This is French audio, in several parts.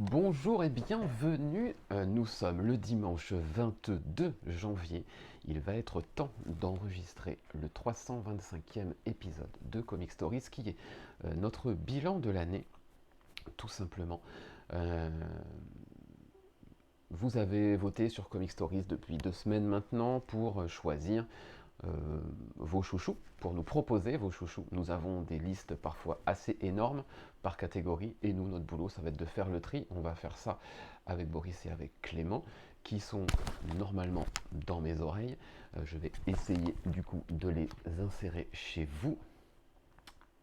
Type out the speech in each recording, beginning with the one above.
Bonjour et bienvenue, nous sommes le dimanche 22 janvier. Il va être temps d'enregistrer le 325e épisode de Comic Stories qui est notre bilan de l'année, tout simplement. Euh, Vous avez voté sur Comic Stories depuis 2 semaines maintenant pour choisir vos chouchous, pour nous proposer vos chouchous. Nous avons des listes parfois assez énormes par catégorie et nous, notre boulot, ça va être de faire le tri. On va faire ça avec Boris et avec Clément qui sont normalement dans mes oreilles. Je vais essayer du coup de les insérer chez vous.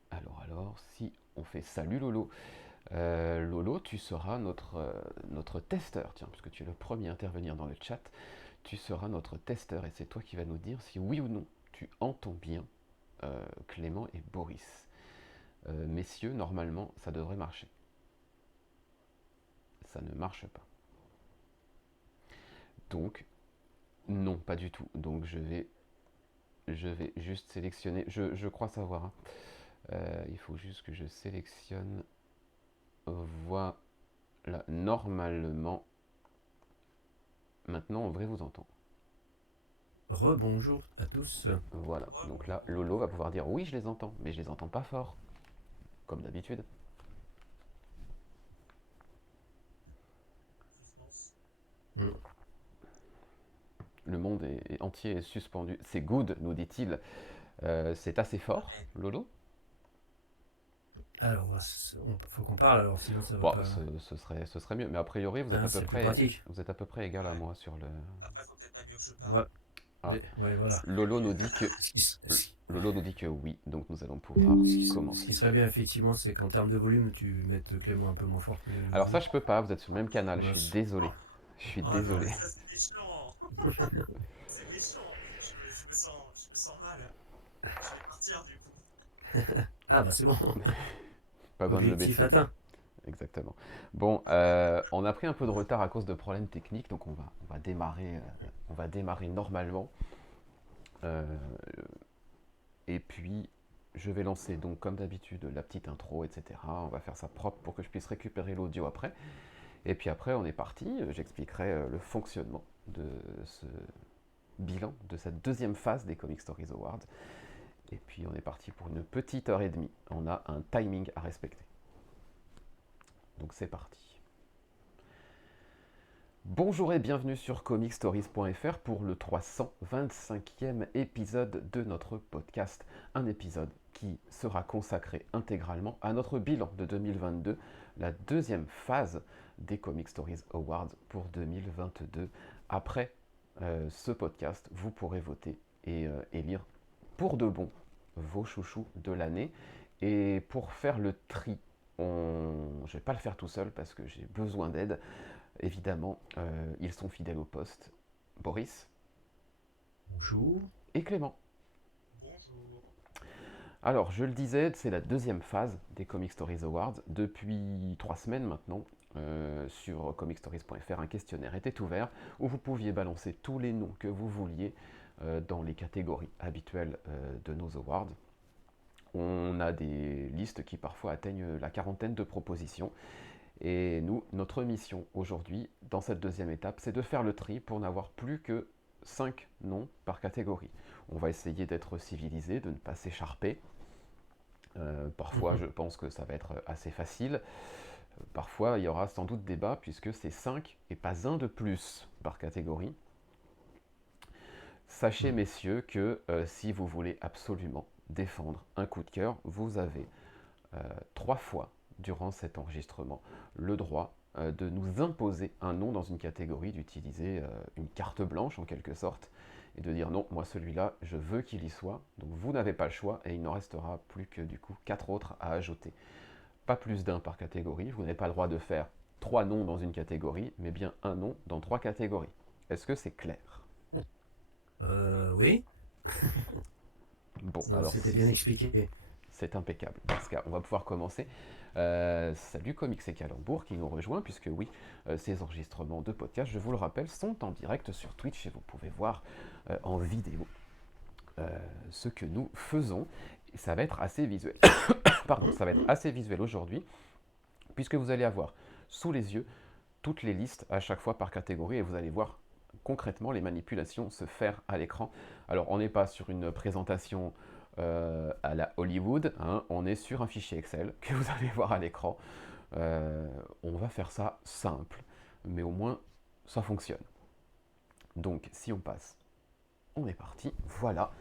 Alors, si on fait salut Lolo. Lolo, tu seras notre testeur, tiens, puisque tu es le premier à intervenir dans le chat, tu seras notre testeur et c'est toi qui vas nous dire si oui ou non tu entends bien Clément et Boris. Messieurs, normalement, ça devrait marcher. Ça ne marche pas. Donc, non, pas du tout. Donc, je vais juste sélectionner. Je crois savoir. Hein. Il faut juste que je sélectionne. Voilà. Normalement, maintenant, on devrait vous entendre. Rebonjour à tous. Voilà. Donc là, Lolo va pouvoir dire oui, je les entends, mais je les entends pas fort, comme d'habitude. Mm. Le monde est entier est suspendu. C'est good, nous dit-il. C'est assez fort, Lolo. Alors, faut qu'on parle, alors sinon ça va Bon, pas. ce serait mieux. Mais a priori, vous êtes à Hein, peu c'est plus près, pratique. vous êtes à peu près égal à moi sur le. Après, faut peut-être pas mieux que je parle. Ouais, Ah, ouais, voilà. Lolo nous dit que, Ce qui, s- ce qui- Lolo nous dit que oui. Donc nous allons pouvoir ce commencer. qui serait bien, effectivement, c'est qu'en termes de volume, tu mettes Clément un peu moins fort que Alors ça, vous. je peux pas. Vous êtes sur le même canal. Je suis Mince. désolé. Je suis Oh Non, désolé. mais non. ça, c'est méchant. C'est méchant. Je me sens mal. Je vais partir du coup. Ah bah c'est bon. Pas besoin de le Objectif baisser. atteint. Exactement. Bon, on a pris un peu de retard à cause de problèmes techniques, donc on va démarrer normalement. Euh, et puis, je vais lancer donc comme d'habitude la petite intro, etc. On va faire ça propre pour que je puisse récupérer l'audio après. Et puis après, on est parti. J'expliquerai le fonctionnement de ce bilan, de cette deuxième phase des Comic Stories Awards. Et puis, on est parti pour une petite heure et demie. On a un timing à respecter. Donc c'est parti. Bonjour et bienvenue sur comicstories.fr pour le 325e épisode de notre podcast. Un épisode qui sera consacré intégralement à notre bilan de 2022, la deuxième phase des Comic Stories Awards pour 2022. Après ce podcast, vous pourrez voter et élire pour de bon vos chouchous de l'année. Et pour faire le tri, je ne vais pas le faire tout seul parce que j'ai besoin d'aide. Évidemment, ils sont fidèles au poste. Boris Bonjour. et Clément. Bonjour. Alors, je le disais, c'est la deuxième phase des Comic Stories Awards. Depuis 3 semaines maintenant, sur comicstories.fr, un questionnaire était ouvert où vous pouviez balancer tous les noms que vous vouliez dans les catégories habituelles de nos awards. On a des listes qui parfois atteignent la quarantaine de propositions. Et nous, notre mission aujourd'hui, dans cette deuxième étape, c'est de faire le tri pour n'avoir plus que 5 noms par catégorie. On va essayer d'être civilisé, de ne pas s'écharper. Parfois, je pense que ça va être assez facile. Parfois, il y aura sans doute débat puisque c'est 5 et pas un de plus par catégorie. Sachez, messieurs, que si vous voulez absolument défendre un coup de cœur, vous avez 3 fois durant cet enregistrement le droit de nous imposer un nom dans une catégorie, d'utiliser une carte blanche en quelque sorte, et de dire non, moi celui-là, je veux qu'il y soit. Donc vous n'avez pas le choix et il n'en restera plus que du coup 4 autres à ajouter. Pas plus d'un par catégorie, vous n'avez pas le droit de faire 3 noms dans une catégorie, mais bien un nom dans 3 catégories. Est-ce que c'est clair? Oui. Bon, Non, alors c'était si bien expliqué. c'est impeccable. Dans ce cas, on va pouvoir commencer. Salut Comics et Calembour qui nous rejoint, puisque oui, ces enregistrements de podcast, je vous le rappelle, sont en direct sur Twitch et vous pouvez voir en vidéo ce que nous faisons. Et ça va être assez visuel. Pardon, ça va être assez visuel aujourd'hui, puisque vous allez avoir sous les yeux toutes les listes à chaque fois par catégorie et vous allez voir concrètement les manipulations se faire à l'écran. Alors on n'est pas sur une présentation à la Hollywood, hein, on est sur un fichier Excel que vous allez voir à l'écran. On va faire ça simple, mais au moins ça fonctionne. Donc si on passe, on est parti, voilà.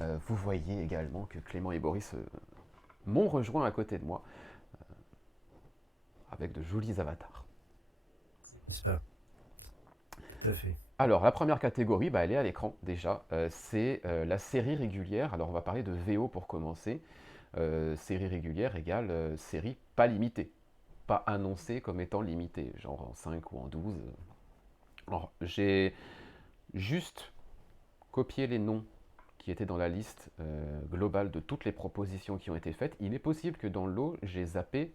Vous voyez également que Clément et Boris m'ont rejoint à côté de moi avec de jolis avatars. C'est ça. Tout à fait. Alors, la première catégorie, elle est à l'écran déjà. C'est la série régulière. Alors, on va parler de VO pour commencer. Série régulière égale série pas limitée. Pas annoncée comme étant limitée, genre en 5 ou en 12. Alors, j'ai juste copié les noms qui étaient dans la liste globale de toutes les propositions qui ont été faites. Il est possible que dans l'eau, j'ai zappé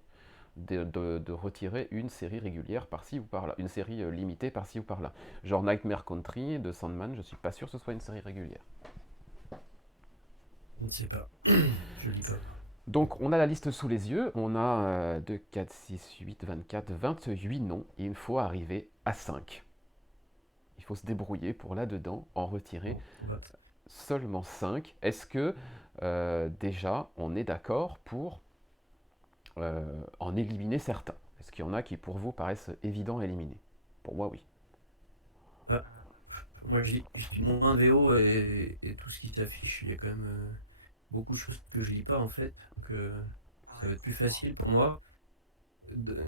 de retirer une série régulière par-ci ou par-là, une série limitée par-ci ou par-là. Genre Nightmare Country de Sandman, je suis pas sûr que ce soit une série régulière. Je ne sais pas. Je lis pas. Donc on a la liste sous les yeux, on a 2, 4, 6, 8, 24, 28 noms, et il faut arriver à 5. Il faut se débrouiller pour là-dedans en retirer Bon, seulement 5. Est-ce que déjà on est d'accord pour en éliminer certains? Est-ce qu'il y en a qui pour vous paraissent évidents à éliminer? Pour moi, oui. bah, moi, je lis moins de VO et tout ce qui s'affiche, il y a quand même beaucoup de choses que je lis pas en fait. Donc, ça va être plus facile pour moi. De-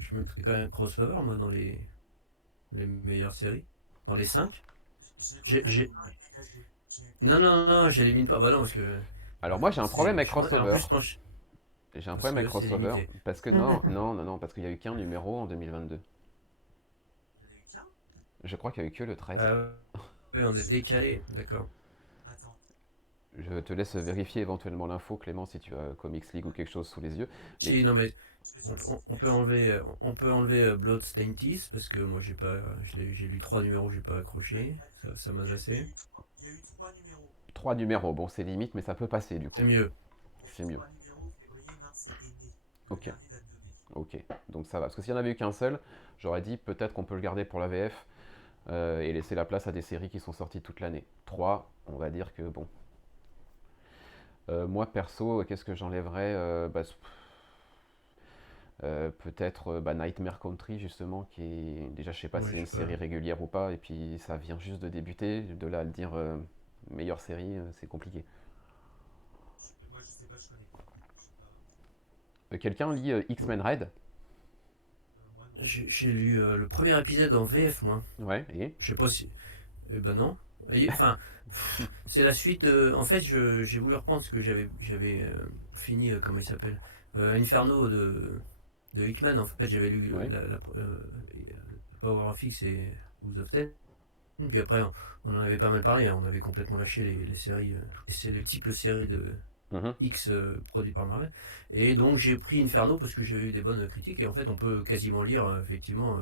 je mettrais quand même Crossover, moi, dans les meilleures séries. Dans les 5. J'ai cru J'ai, que j'ai- t'allais parler de Dégage 2. J'ai cru Non, que non, non, je l'élimine pas. Bah non, parce que Alors moi j'ai un problème avec et en Crossover. plus, J'ai un parce problème avec que c'est Crossover limité. parce que non, parce qu'il n'y a eu qu'un numéro en 2022. il y en a eu qu'un. Je crois qu'il n'y a eu que le 13. Ah ouais, on est décalé, d'accord. Attends. Je te laisse vérifier éventuellement l'info, Clément, si tu as Comics League ou quelque chose sous les yeux. Mais Si, non, mais Je vais sur le site on peut enlever, Bloodstained Teeth parce que moi j'ai pas, j'ai lu 3 numéros, j'ai pas accroché, ça m'a lassé. Il y a eu trois numéros. 3 numéros, bon c'est limite, mais ça peut passer du coup. C'est mieux. Il y a C'est eu mieux. 3 numéros, février, mars et mai. Le Ok, dernier date de mai. ok. Donc ça va. Parce que s'il n'y en avait eu qu'un seul, j'aurais dit peut-être qu'on peut le garder pour la VF et laisser la place à des séries qui sont sorties toute l'année. 3, on va dire que bon. Moi perso, qu'est-ce que j'enlèverais peut-être Nightmare Country justement, qui est déjà je sais pas si Ouais, c'est je une sais pas. série régulière ou pas, et puis ça vient juste de débuter, de là à le dire meilleure série, c'est compliqué. Moi, je sais pas, je connais pas. Je sais Quelqu'un lit X-Men Red? moi non. J'ai lu le premier épisode en VF, moi. Ouais, et Je sais pas si. Eh ben non. Enfin, c'est la suite. En fait, j'ai voulu reprendre ce que j'avais fini, comment il s'appelle, Inferno de Hickman. En fait, j'avais lu ouais, Power of X et Who's of Ten. Puis après, on en avait pas mal parlé, hein. On avait complètement lâché les séries, les multiples séries de mhm, X produites par Marvel. Et donc j'ai pris Inferno parce que j'ai eu des bonnes critiques. Et en fait, on peut quasiment lire, effectivement,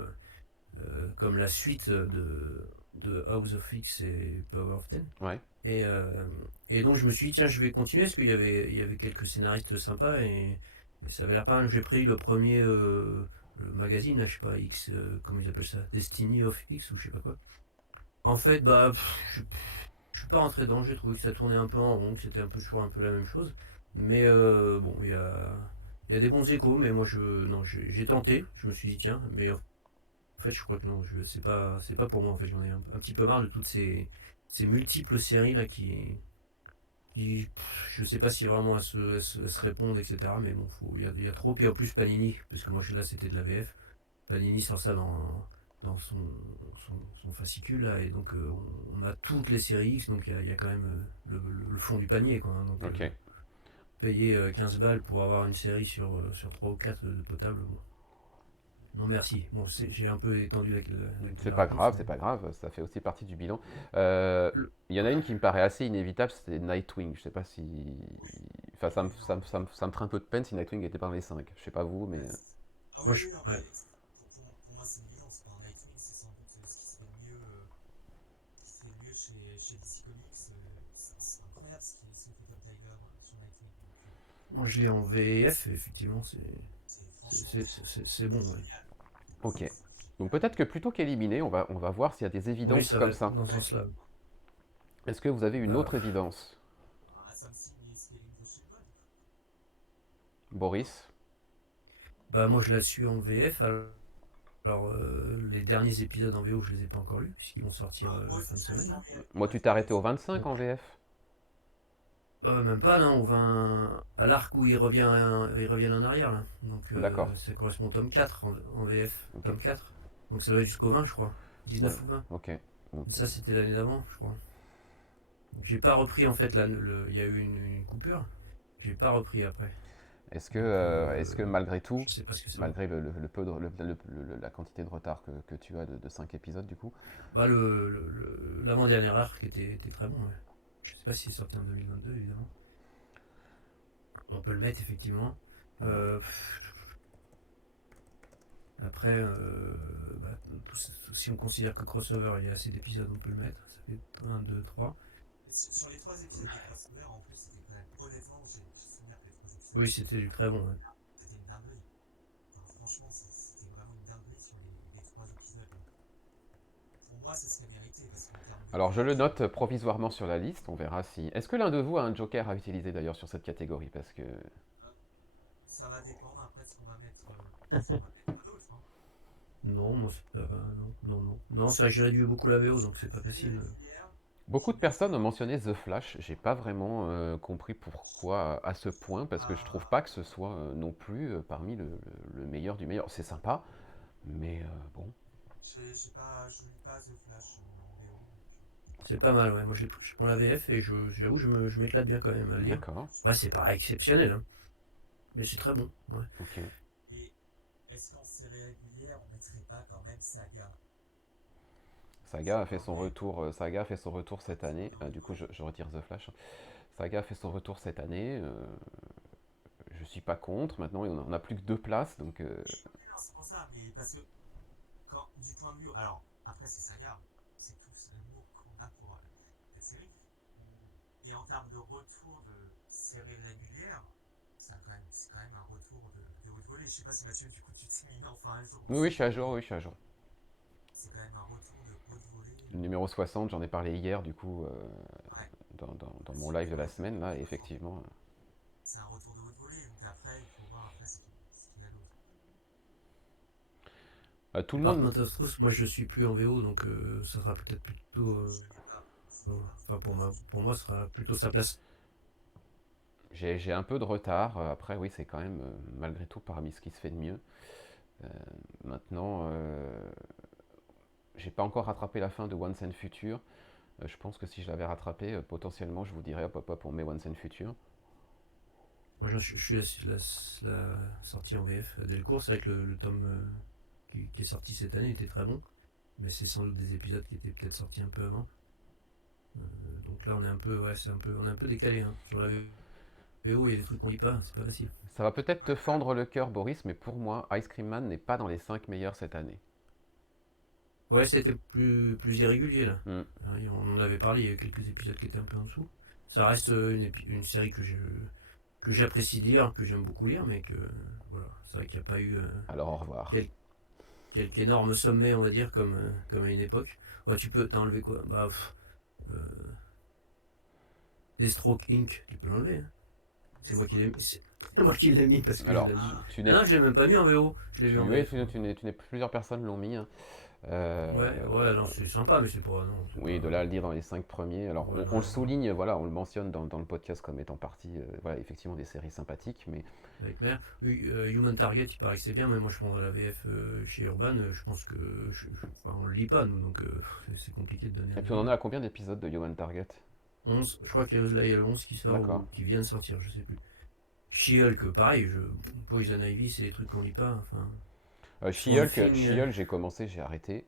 comme la suite de House of X et Power of Ten. ouais, Et, euh, et donc je me suis dit, tiens, je vais continuer parce qu'il y avait quelques scénaristes sympas et ça avait l'air pas mal. J'ai pris le premier le magazine, là, je sais pas, X, comment ils appellent ça, Destiny of X ou je sais pas quoi. En fait, je suis pas rentré dedans, j'ai trouvé que ça tournait un peu en rond, que c'était un peu toujours un peu la même chose. Mais bon, il y a des bons échos, mais moi non, j'ai tenté, je me suis dit tiens, mais en fait je crois que non, c'est pas pour moi en fait, j'en ai un petit peu marre de toutes ces multiples séries là je sais pas si vraiment elles se répondent, etc. Mais bon, il y a trop, et en plus Panini, parce que moi là c'était de la VF, Panini sort ça dans son fascicule là, et donc on a toutes les séries X, donc il y a quand même le fond du panier quoi, hein. Donc ok. payer 15 balles pour avoir une série sur 3 ou 4 de potable, bon. Non merci. Bon, j'ai un peu étendu C'est la pas réponse, grave, c'est mais pas grave, ça fait aussi partie du bilan. Euh, le- Il y en a une qui me paraît assez inévitable, c'est Nightwing. Je sais pas si. Enfin, ça me ferait un peu de peine si Nightwing était pas dans les 5. Je sais pas vous, mais. Ah moi oui, je, oui, non, ouais. mais pour moi, c'est évident. C'est pas Nightwing, c'est sans doute ce qui se fait le mieux, chez DC Comics. C'est incroyable ce que fait Tom Tiger sur Nightwing. Donc, Moi je l'ai en VF, effectivement, c'est c'est c'est bon, ouais. génial. Ok. Donc peut-être que plutôt qu'éliminer, on va voir s'il y a des Oui, évidences ça comme va ça. dans ce sens-là. Est-ce que vous avez une Bah, autre évidence, Ah, ça me signe Scaling the Shipwreck. Boris? bah, moi je la suis en VF. Alors, les derniers épisodes en VO, je les ai pas encore lus, puisqu'ils vont sortir Moi fin aussi, de je l'ai semaine, su en là. VF, Moi, pour tu être t'es honnête. arrêté au 25 Donc, en VF? même pas, là, on va à l'arc où ils reviennent en arrière, là. Donc, D'accord. ça correspond au tome 4 en VF, Ok. tome 4. Donc, ça doit être jusqu'au 20, je crois. Ouais. 19 ou 20. Ok. Donc, Ça, c'était l'année d'avant, je crois. Donc, j'ai pas repris, en fait, là, il y a eu une coupure. J'ai pas repris après. Donc, est-ce que malgré tout, je sais pas ce que ça vaut. malgré le peu de, la quantité de retard que tu as de 5 épisodes du coup, Bah, l'avant-dernier arc était très bon, ouais. Je sais pas s'il est sorti en 2022, évidemment. On peut le mettre, effectivement. Euh, Après, bah, si on considère que crossover, il y a assez d'épisodes, on peut le mettre. Ça fait 1, 2, 3. Et sur les 3 épisodes des crossovers, en plus, c'était quand même. Honnêtement, j'ai souvenir que les 3 épisodes, Oui, c'était du très bon. Ouais. c'était une dinguerie. Alors, franchement, c'était vraiment une dinguerie sur les 3 épisodes. Pour moi, ça serait mérité, parce qu'en termes de alors je rythme, le note provisoirement sur la liste, on verra si. Est-ce que l'un de vous a un joker à utiliser d'ailleurs sur cette catégorie? Parce que ça va dépendre après de ce qu'on va mettre. Ce qu'on va mettre d'autres. Hein. Non, moi, non. Non, c'est vrai que j'ai réduit beaucoup la VO, donc c'est pas Série facile. régulière, beaucoup j'ai de mis personnes ont mentionné The Flash. J'ai pas vraiment compris pourquoi à ce point, parce que je trouve pas que ce soit non plus parmi le meilleur du meilleur. C'est sympa, mais bon. je lis pas The Flash en VO. C'est pas mal, ouais. Moi, je prends la VF et j'avoue, je m'éclate bien quand même à le lire. D'accord. Ouais, c'est pas exceptionnel, hein. Mais c'est très bon, ouais. Ok. Et est-ce qu'en série régulière, on mettrait pas quand même Saga? Saga a fait son En vrai, retour. Saga a fait son retour cette année. Du coup, je retire The Flash. Saga a fait son retour cette année. Je suis pas contre. Maintenant, on a plus que 2 places, donc. mais non, c'est pour ça, mais parce que quand, du point de vue. Alors, après, c'est Saga, c'est tout, c'est l'amour qu'on a pour cette série. Et en termes de retour de série régulière, c'est quand même un retour de haute volée. Je sais pas si Mathieu, du coup, tu t'es mis enfin un jour Oui, oui, dessus. je suis à jour. Oui, je suis à jour. C'est quand même un retour de haute volée. Le numéro 60, j'en ai parlé hier, du coup, Ouais, dans mon c'est live du de la retour semaine, de là, et haute volée. effectivement. C'est un retour de haute volée, donc après, il faut voir après ce qu'il y a d'autre. Tout le monde. Department of Truth, moi, je suis plus en VO, donc ça sera peut-être plutôt. Je connais pas. Je connais pas. Enfin, pour moi, ce sera plutôt sa place. J'ai un peu de retard. Après, oui, c'est quand même, malgré tout, parmi ce qui se fait de mieux. Euh, Maintenant, j'ai pas encore rattrapé la fin de Once and Future. Je pense que si je l'avais rattrapé, potentiellement, je vous dirais, hop, hop, hop, on met Once and Future. Moi, je suis la sortie en VF Delcourt. C'est vrai que le tome qui est sorti cette année était très bon, mais c'est sans doute des épisodes qui étaient peut-être sortis un peu avant. Donc là, on est un peu, ouais, on est un peu décalé, hein. Sur la VO, il y a des trucs qu'on lit pas, c'est pas facile. Ça va peut-être te fendre le cœur, Boris, mais pour moi, Ice Cream Man n'est pas dans les 5 meilleurs cette année. Ouais, c'était plus irrégulier là. Hmm. On en avait parlé, il y a eu quelques épisodes qui étaient un peu en dessous. Ça reste une série que j'apprécie de lire, que j'aime beaucoup lire, mais que voilà, c'est vrai qu'il n'y a pas eu Alors au revoir. quelques énormes sommets, on va dire, comme à une époque. Ouais, t'as enlevé quoi? Bah, euh, Deathstroke Inc., tu peux l'enlever, hein. C'est moi qui l'ai mis. C'est moi qui l'ai mis parce que je Alors, l'ai lu. tu Ah n'es. non, je l'ai même pas mis en VO, je l'ai vu en Oui, VF. Moi. plusieurs personnes l'ont mis, hein. Ouais, non, c'est sympa, mais c'est pas. Non, c'est Oui, pas. de là à le dire dans les 5 premiers. Alors, Ouais, on le non, souligne, voilà, on le mentionne dans le podcast comme étant partie, voilà, effectivement des séries sympathiques, mais avec Claire. Oui, Human Target, il paraît que c'est bien, mais moi je prendrais la VF chez Urban. Je pense que. Enfin, on le lit pas, nous, donc c'est compliqué de donner et un puis on en avis. est à combien d'épisodes de Human Target? 11, je crois que là, il y a le 11 qui sort D'accord. ou qui vient de sortir, je sais plus. She-Hulk, pareil, Poison Ivy, c'est des trucs qu'on lit pas. Enfin, Swamp She-Hulk, Thing, j'ai commencé, j'ai arrêté.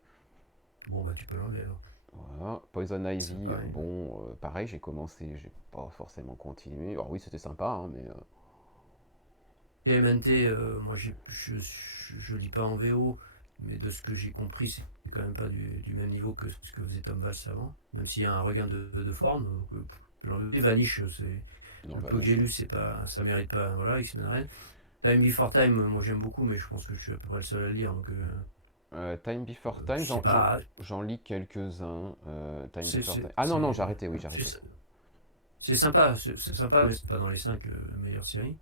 bon, bah tu peux l'enlever alors. Voilà. Poison C'est Ivy, pareil. bon, pareil, j'ai commencé, j'ai pas forcément continué. Alors oui, c'était sympa, hein, mais TMNT, moi je lis pas en VO, mais de ce que j'ai compris, c'est quand même pas du même niveau que ce que faisait Tom Valls avant, même s'il y a un regain de forme. Donc, Vanish, c'est non, le peu que Vanish, j'ai lu, c'est pas, ça mérite pas. Voilà, X-Men Red. Time Before Time, moi j'aime beaucoup, mais je pense que je suis à peu près le seul à le lire. Donc, Time Before Time, c'est pas. j'en lis quelques-uns. Time C'est Before c'est- Time. Ah non, non, c'est- j'ai arrêté, oui, j'ai arrêté. c'est- c'est sympa, c'est sympa, mais c'est pas dans les 5 meilleures séries.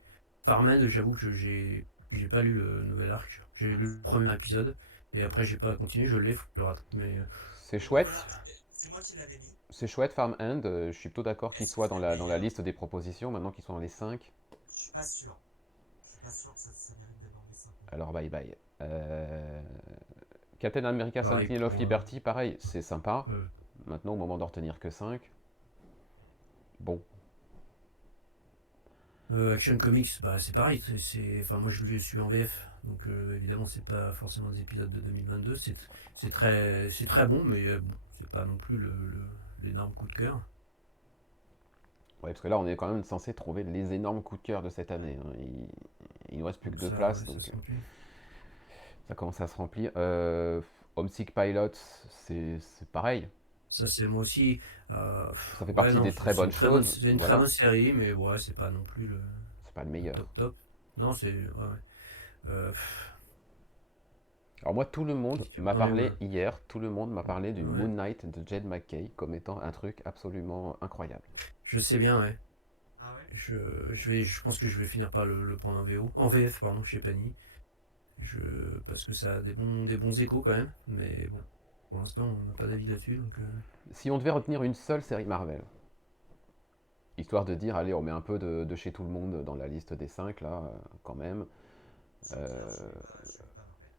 Farman, j'avoue que j'ai pas lu le nouvel arc. J'ai lu le premier épisode, et après j'ai pas continué, je l'ai, faut que je le rattrape. Mais C'est Donc voilà, chouette, c'est moi qui l'avais mis. c'est chouette, Farm Hand. Je suis plutôt d'accord qu'il Est-ce que soit c'est le dans la meilleur? liste des propositions, maintenant qu'ils sont dans les 5. Je suis pas sûr. Je suis pas sûr que ça mérite d'être dans les 5. Alors bye bye. Captain America pareil Sentinel of pour. Liberty, pareil, c'est sympa. Euh, Maintenant, au moment d'en retenir que 5. Bon, Action Comics, bah, c'est pareil. Enfin, moi je le suis en VF, donc évidemment c'est pas forcément des épisodes de 2022. C'est très bon, mais bon, c'est pas non plus l'énorme coup de cœur. ouais, parce que là, on est quand même censé trouver les énormes coups de cœur de cette année, hein. Il nous reste plus que Donc 2 ça, places, ouais, ça donc se remplit. ça commence à se remplir. Homesick Pilot, c'est pareil. Ça c'est moi aussi. Ça fait Ouais, partie non, des très bonnes choses. c'est une très Voilà, bonne série, mais ouais, c'est pas non plus c'est pas le le meilleur. top top. Non, c'est ouais, ouais. Euh, Alors moi, tout le monde m'a T'en es où parlé là? hier, tout le monde m'a parlé du Ouais. Moon Knight de Jed McKay comme étant un truc absolument incroyable. Je sais bien, ouais. Ah ouais? Je pense que je vais finir par le prendre en VO, en VF, pardon, chez Panini. Je, Parce que ça a des bons échos quand même, mais bon, pour l'instant on n'a pas d'avis là-dessus, donc Si on devait retenir une seule série Marvel, histoire de dire, allez, on met un peu de chez tout le monde dans la liste des 5 là, quand même. C'est clair, Euh, je vais pas Marvel.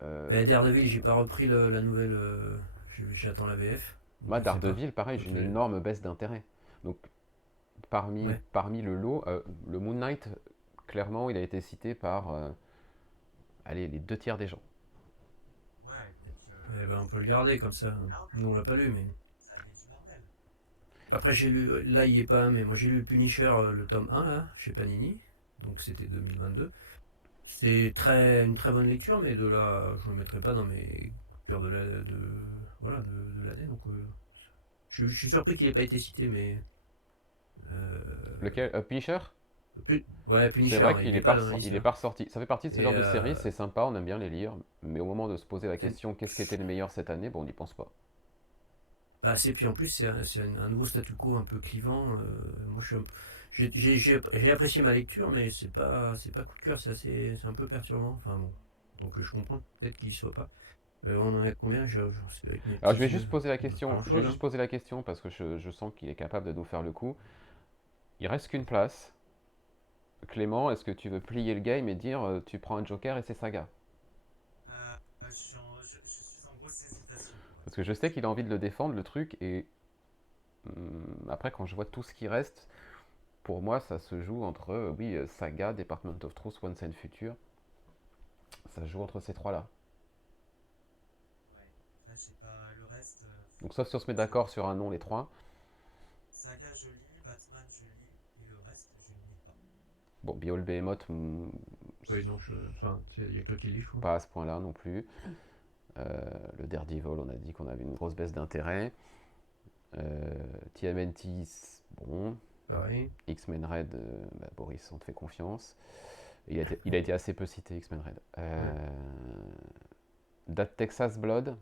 bah, euh, Daredevil, j'ai pas repris la nouvelle, j'attends la VF, donc Moi, je sais pas. Daredevil, pareil, Toi, j'ai une tu l'as- énorme baisse d'intérêt. Donc, parmi, Ouais, parmi le lot, le Moon Knight, clairement, il a été cité par, allez, les 2 tiers des gens. Ouais, donc eh ben, on peut le garder comme ça. Marvel, Nous on l'a pas lu, mais ça avait du Marvel. après j'ai lu, là il y est pas, mais moi j'ai lu Punisher, le tome 1 là, chez Panini, donc c'était 2022. Une très bonne lecture, mais de là, je ne le mettrai pas dans mes cœurs voilà, de l'année. Donc, je suis surpris qu'il n'ait pas été cité, mais. Lequel Punisher? Ouais, C'est Punisher, vrai ouais, il qu'il n'est est pas pas, dans la liste il est là. pas ressorti. Ça fait partie de ce Et genre de série, c'est sympa, on aime bien les lire, mais au moment de se poser la c'est question, qu'est-ce qui était le meilleur cette année, bon, on n'y pense pas. puis en plus, c'est un nouveau statu quo un peu clivant. Moi, je suis j'ai apprécié ma lecture, mais c'est pas coup de cœur, c'est un peu perturbant. Enfin bon, donc je comprends peut-être qu'il ne soit pas. On en est à combien? Avec mes Alors, je petits vais yeux, juste poser la pas question, je vais grand-chose, juste hein. poser la question parce que je sens qu'il est capable de nous faire le coup. Il reste qu'une place. Clément, est-ce que tu veux plier le game et dire tu prends un Joker et c'est Saga? Je suis en grosse hésitation pour Parce être que je honnête. sais qu'il a envie de le défendre, le truc, et après, quand je vois tout ce qui reste, pour moi, ça se joue entre, oui, Saga, Department of Truth, Once and Future. Ça se joue entre ces trois-là. Ouais. Là, j'ai pas le reste. Donc, sauf si on se met Je... d'accord sur un nom, les trois. Saga, je lis. Batman, je lis. Et le reste, je ne lis pas. Bon, Behold Behemoth, Oui, non, enfin, il y a que toi qui lis, je crois. pas à ce point-là non plus. Le Daredevil, on a dit qu'on avait une grosse baisse d'intérêt. TMNT, bon. Pareil. X-Men Red, bah, Boris, on te fait confiance. Il a été assez peu cité, X-Men Red. Ouais. That Texas Blood,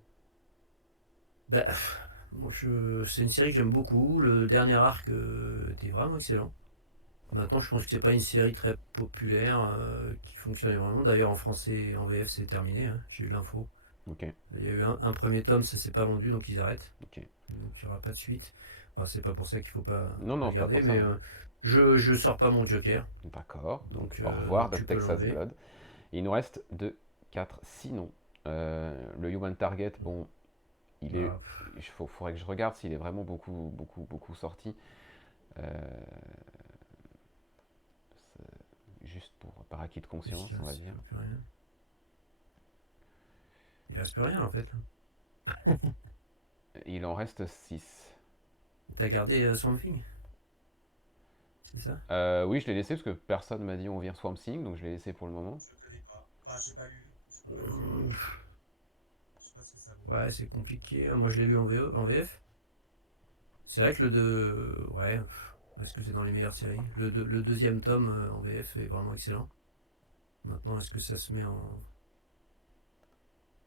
Bah, c'est une série que j'aime beaucoup. Le dernier arc était vraiment excellent. Maintenant, je pense que c'est pas une série très populaire qui fonctionne vraiment. D'ailleurs, en français et en VF, c'est terminé, hein. J'ai eu l'info. ok, Il y a eu un premier tome, ça s'est pas vendu, donc ils arrêtent. ok. Donc il n'y aura pas de suite. Enfin, c'est pas pour ça qu'il faut Non, pas non, le c'est pas garder, pour ça, mais hein. je sors pas mon Joker. D'accord, donc Donc, au revoir, tu That peux Texas l'enlever. Blood. Il nous reste 2, 4, 6 noms. Le Human Target, bon, il est. Bah, Il faudrait que je regarde s'il est vraiment beaucoup, beaucoup, beaucoup sorti. Euh, Juste pour par acquis de qu'est-ce conscience, qu'il on va reste? dire. Plus rien. Il reste plus rien en fait. Il en reste 6. T'as gardé Swamp Thing? C'est ça? Oui, je l'ai laissé parce que personne m'a dit on vire Swamp Thing, donc je l'ai laissé pour le moment. Je connais pas. Enfin, j'ai pas lu. Je peux pas dire. Euh, Je sais pas ce que ça vaut. Ouais, c'est compliqué. Moi, je l'ai lu en VF. C'est vrai que le 2. Ouais. Est-ce que c'est dans les meilleures séries? Le deuxième tome en VF est vraiment excellent. Maintenant, est-ce que ça se met en...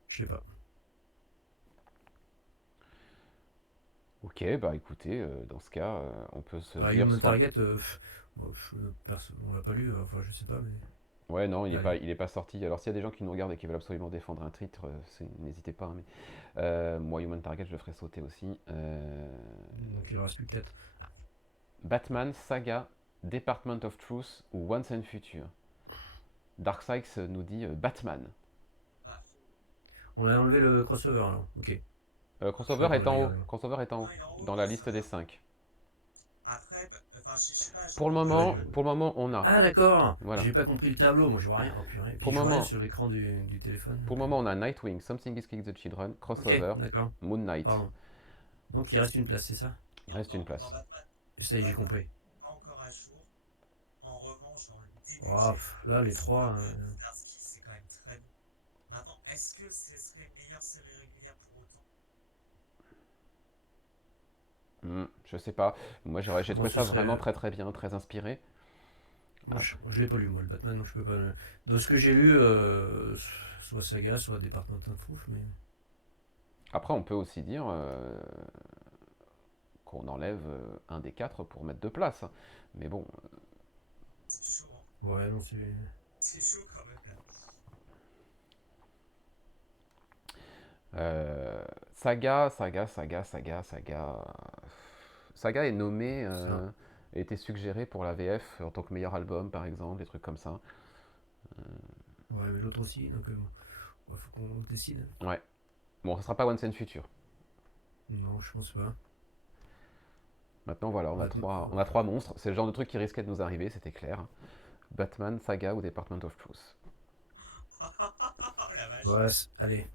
Je sais pas. Ok, bah écoutez, dans ce cas, on peut se Bah, dire Human soit... Target, bon, on l'a pas lu, enfin je sais pas, mais... Ouais, non, Allez. il est pas sorti. Alors s'il y a des gens qui nous regardent et qui veulent absolument défendre un titre, n'hésitez pas, hein, mais moi, Human Target, je le ferai sauter aussi. Donc il en reste plus que 4. Batman, Saga, Department of Truth ou Once and Future. Darkseid nous dit Batman. Ah, On a enlevé le crossover alors, ok. Je suis en train de regarder. Crossover est en non, haut, il est en haut, dans la mais ça liste des va. 5. Après, enfin, je sais pas, je trouve Ah, bah, Pour le moment, on a. ah, d'accord. Voilà. J'ai pas compris le tableau, moi je vois rien. Oh purée. Pour Puis le je vois rien moment, sur l'écran du téléphone. pour le moment, on a Nightwing, Something is Killing the Children, Ok, Crossover, d'accord. Moon Knight. Pardon. Donc il reste une place, c'est ça? Il reste une dans place. Batman, Ça y est, j'ai Batman, compris. pas encore à jour. En revanche, dans le début que Oh, j'ai fait, là, le les trois. scénar de Zdarsky, c'est quand même très bon. Maintenant, est-ce que ce serait une meilleure série régulière pour autant? Je sais pas. Moi, j'ai Moi, trouvé ce ça serait. vraiment très très bien, très inspiré. Moi, je l'ai pas lu, moi, le Batman, donc je peux pas. Dans ce que j'ai lu, soit Saga, soit Département of Truth, mais. Après, on peut aussi dire qu'on enlève un des 4 pour mettre de place. Mais bon, C'est chaud, hein. Ouais, non, c'est. C'est chaud quand même là. Saga. Saga est nommé, C'est un- a été suggéré pour la VF en tant que meilleur album, par exemple, des trucs comme ça. Ouais, mais l'autre aussi, donc ouais, faut qu'on décide. Ouais. Bon, ça sera pas One Scene Future. Non, je pense pas. Maintenant, voilà, Bah, on a trois monstres. C'est le genre de truc qui risquait de nous arriver, c'était clair. Batman, Saga ou Department of Truth. Oh la vache. ouais, allez.